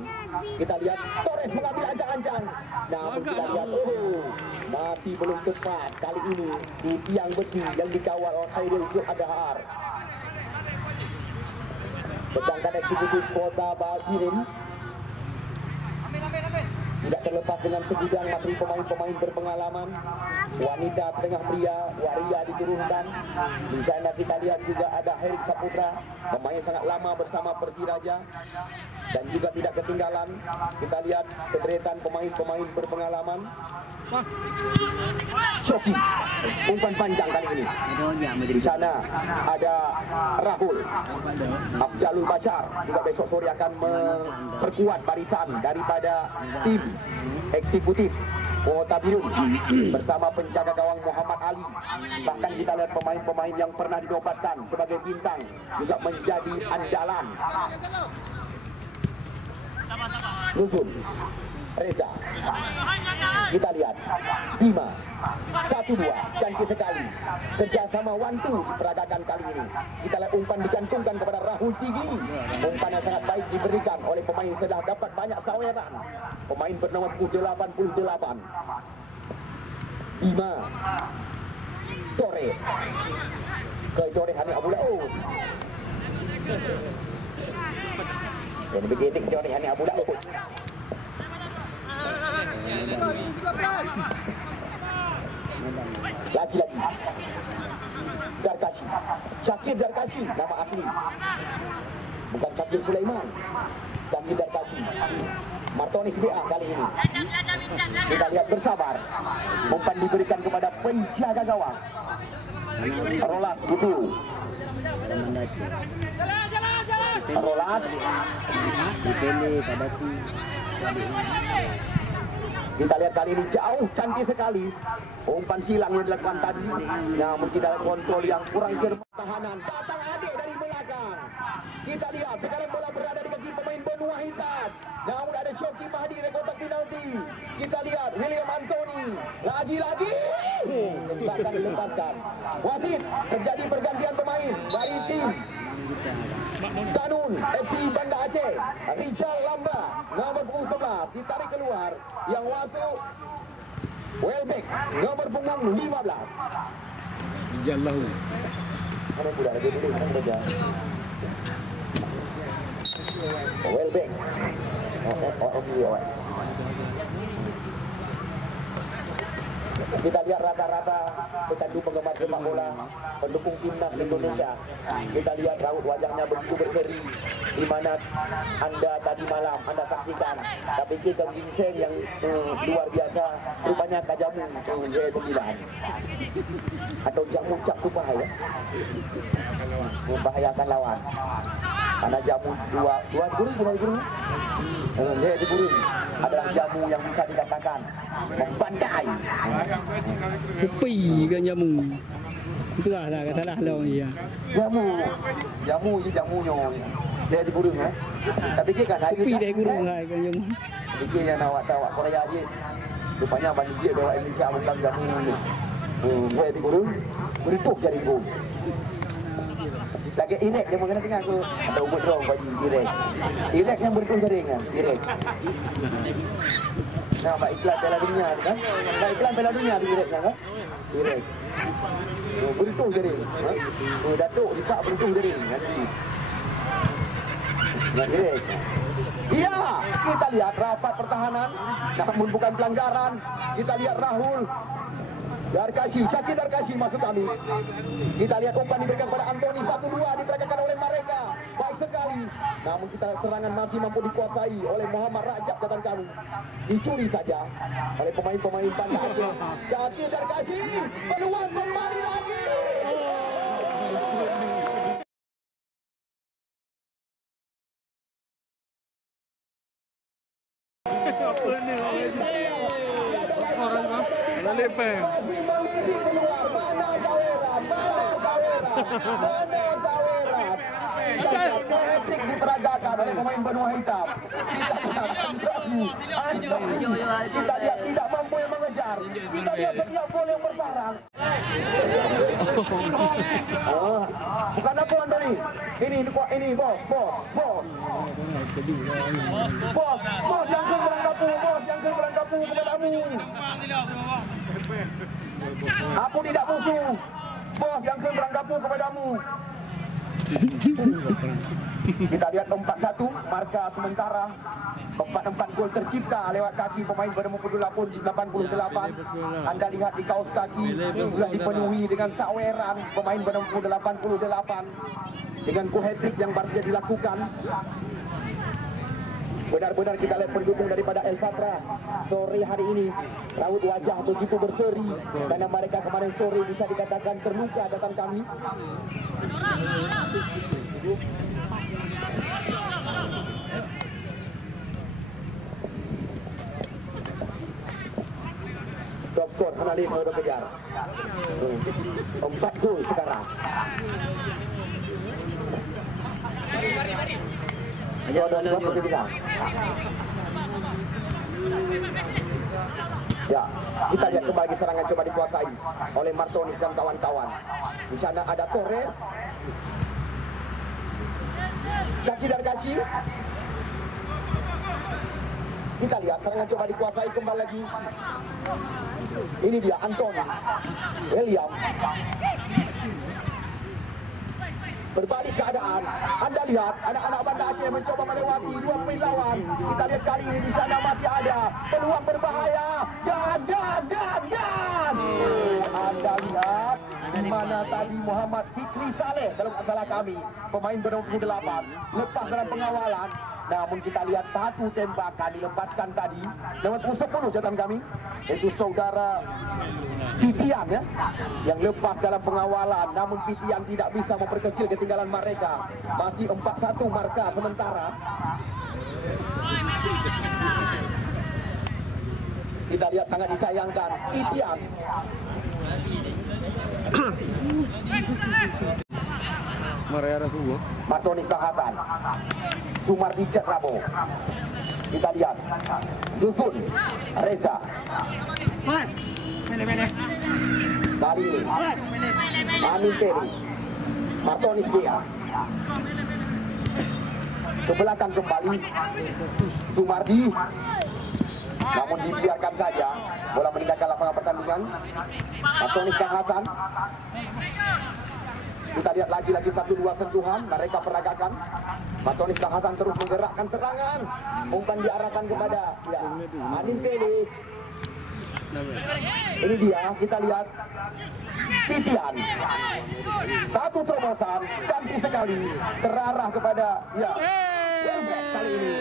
Kita lihat Torres mengambil ancang-ancang. Namun kita lihat masih belum tepat kali ini di tiang besi yang dikawal oleh Khairul Zul Adhar. Sedangkan eksekutif Kota Bagirin tidak terlepas dengan segudang materi pemain-pemain berpengalaman. Wanita setengah pria, waria diturunkan. Di sana kita lihat juga ada Herik Saputra, pemain sangat lama bersama Persiraja. Dan juga tidak ketinggalan, kita lihat sederetan pemain-pemain berpengalaman Shoki, umpan panjang kali ini. Di sana ada Rahul, Abdalul Bashar juga besok sore akan memperkuat barisan daripada tim eksekutif Kota Birun bersama penjaga gawang Muhammad Ali. Bahkan kita lihat pemain-pemain yang pernah dinobatkan sebagai bintang juga menjadi andalan. Nuzul, Reza, kita lihat Bima, 1-2, cantik sekali. Kerjasama one-two diperagakan kali ini. Kita lihat umpan digantungkan kepada Rahul Sigi. Umpan yang sangat baik diberikan oleh pemain setelah dapat banyak saweran. Pemain bernama 88. Bima, Torres, ke Torres Hani Abu Laut. Dan begini Torres Hani Abu Laut. Lagi-lagi Darkashi, Syakir Darkashi, nama asli bukan Syakir Sulaiman, Syakir Darkashi. Martonis BA kali ini. Kita lihat bersabar. Umpan diberikan kepada penjaga gawang Rolas Butu. Rolas kita lihat kali ini jauh, cantik sekali. Umpan silang yang dilakukan tadi, namun kita lihat kontrol yang kurang cermat. Tahanan datang adik dari belakang. Kita lihat sekarang bola berada di kaki pemain benua hitam. Namun ada Shoki Mahdi dari kotak penalti. Kita lihat William Anthony lagi-lagi akan dilepaskan. Wasit, terjadi pergantian pemain dari tim Kanun FC Banda Aceh. Rijal Lamba nomor punggung 11 ditarik keluar, yang masuk Welbeck nomor punggung 15. Jalan. Mana budak lagi dulu saja. Welbeck. Kita lihat rata-rata pecandu penggemar sepak bola pendukung timnas Indonesia. Kita lihat raut wajahnya begitu berseri, di mana Anda tadi malam Anda saksikan tapi Kang Vincent yang luar biasa, rupanya kajamu Z9 atau jamu cap tu bahaya, membahayakan lawan karena jamu dua guru Z9 adalah jamu yang bisa dikatakan membandai. Kopi ke jamu. Itulah katalah lawan dia. Jamunya dari burung tapi dia kan kopi dari burung hai kan jamu. Dia yang nawak Korea dia. Rupanya bani dia bawa Indonesia bukan jamu ni. Dari burung berituk jari burung. Lagi inek yang mengenai tengah aku ada ubud rong bagi direk. Inek yang berituk jaring kan, direk. Nah, Pak Iklan Piala Dunia kan? Pak Iklan Piala Dunia direknya kan? Direk. Beritung jaring. Datuk Pak beritung jaring kan? Nah, direk. Iya, kita lihat rapat pertahanan, namun bukan pelanggaran. Kita lihat Rahul Darkashi, Syakir Darkashi masuk kami. Kita lihat umpan diberikan kepada Anthony, 1-2 diperagakan oleh mereka. Baik sekali. Namun kita serangan masih mampu dikuasai oleh Muhammad Rajab catatan kami. Dicuri saja oleh pemain-pemain Banda Aceh. Syakir Darkashi, peluang kembali lagi. Lepeng. Hat-trick diperagakan oleh pemain benua hitam. Kita lihat tidak mampu yang mengejar. Kita lihat setiap bola yang bersarang. Bukan aku Antoni. Ini bos yang keberang kapu kepadamu. Aku tidak musuh. Bos yang keberang kapu kepadamu. Kita lihat 4-1 marka sementara. 4 gol tercipta lewat kaki pemain bernomor 88. Anda lihat di kaos kaki sudah dipenuhi dengan saweran pemain bernomor 88 dengan hat-trick yang baru saja dilakukan. Benar-benar kita lihat pendukung daripada El Fatra sore hari ini raut wajah begitu berseri karena mereka kemarin sore bisa dikatakan terluka datang kami. Top skor Hanalin sudah kejar 4 gol sekarang. Ya, kita lihat kembali serangan coba dikuasai oleh Martonis dan kawan-kawan. Di sana ada Torres, Zaki Dargashi. Kita lihat serangan coba dikuasai kembali lagi. Ini dia Anton William. Berbalik keadaan, Anda lihat anak-anak Banda Aceh mencoba melewati 2 pemain lawan. Kita lihat kali ini di sana masih ada peluang berbahaya dan. Anda lihat di mana tadi Muhammad Fikri Saleh kalau tak salah kami, pemain bernomor 28 lepas dalam pengawalan. Namun kita lihat satu tembakan dilepaskan tadi lewat musuh penuh catatan kami. Itu saudara Pitian ya, yang lepas dalam pengawalan. Namun Pitian tidak bisa memperkecil ketinggalan mereka. Masih 4-1 marka sementara. Kita lihat sangat disayangkan Pitian. Martonis Hasan, Sumardi Cetrabo. Kita lihat Dusun Reza. Kali ini Amin Peri, Martonis Bea. Ke belakang kembali Sumardi. Namun dibiarkan saja. Bola meninggalkan lapangan pertandingan. Martonis Hasan. Kita lihat lagi-lagi 1-2 sentuhan mereka peragakan. Martonis Hasan terus menggerakkan serangan. Umpan diarahkan kepada Anin Pele. Ini dia, kita lihat Pitian. Satu terobosan cantik sekali terarah kepada Welbeck kali ini.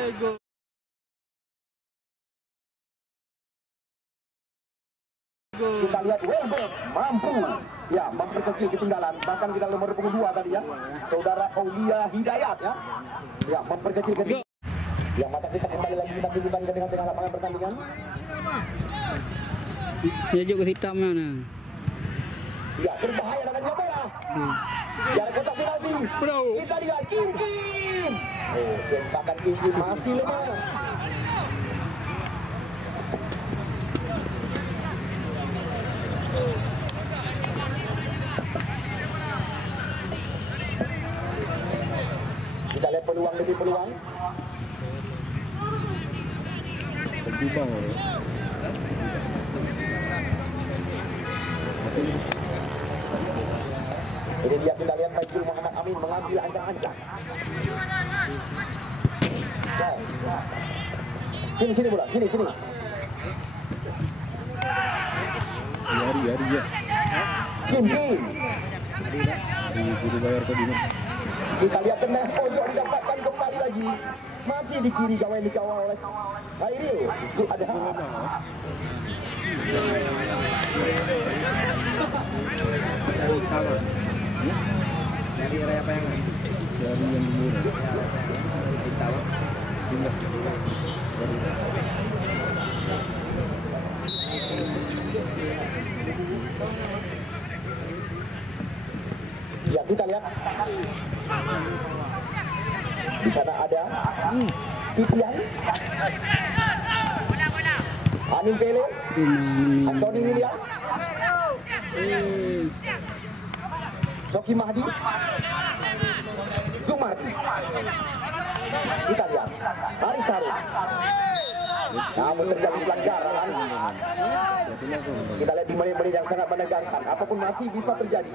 Kita lihat Welbeck mampu memperkecil ketinggalan. Bahkan kita nomor 22 tadi ya, saudara Aulia Hidayat ya memperkecil ketinggalan. Yang mata kita kembali lagi kita tunjukkan ke tengah lapangan pertandingan. Ya juga hitam mana? Ya berbahaya dengan bola. Jarak kotak penalti. Kita lihat Kim. Tembakan Kim masih lemah. Kita lihat peluang demi peluang. Ini dia, kita lihat Faizul Muhammad Amin mengambil ancang-ancang. Sini bola, sini. Hari ya. Kim. Guru bayar ke dino. Kita lihat tengah pojok didapatkan kembali lagi. Masih di kiri yang dikawal oleh Khairil Suadha. Dari kawal. Dari area apa yang? Dari yang dulu. Di kawal. Ya kita lihat di sana ada Pitian, Anin Pele, Antoni William, Soki Mahdi, Sumardi. Kita lihat Haris Harun. Namun terjadi pelanggaran. Kita lihat di menit-menit yang sangat menegangkan. Apapun masih bisa terjadi.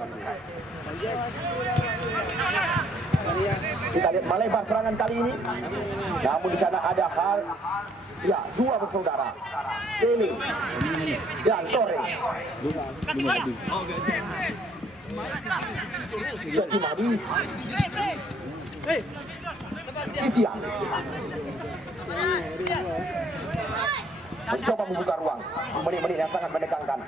Kita lihat melebar serangan kali ini. Namun di sana ada dua bersaudara, Pele dan Torres. Soki Mahdi, Pitian. mencoba membuka ruang. Menit-menit yang sangat menegangkan.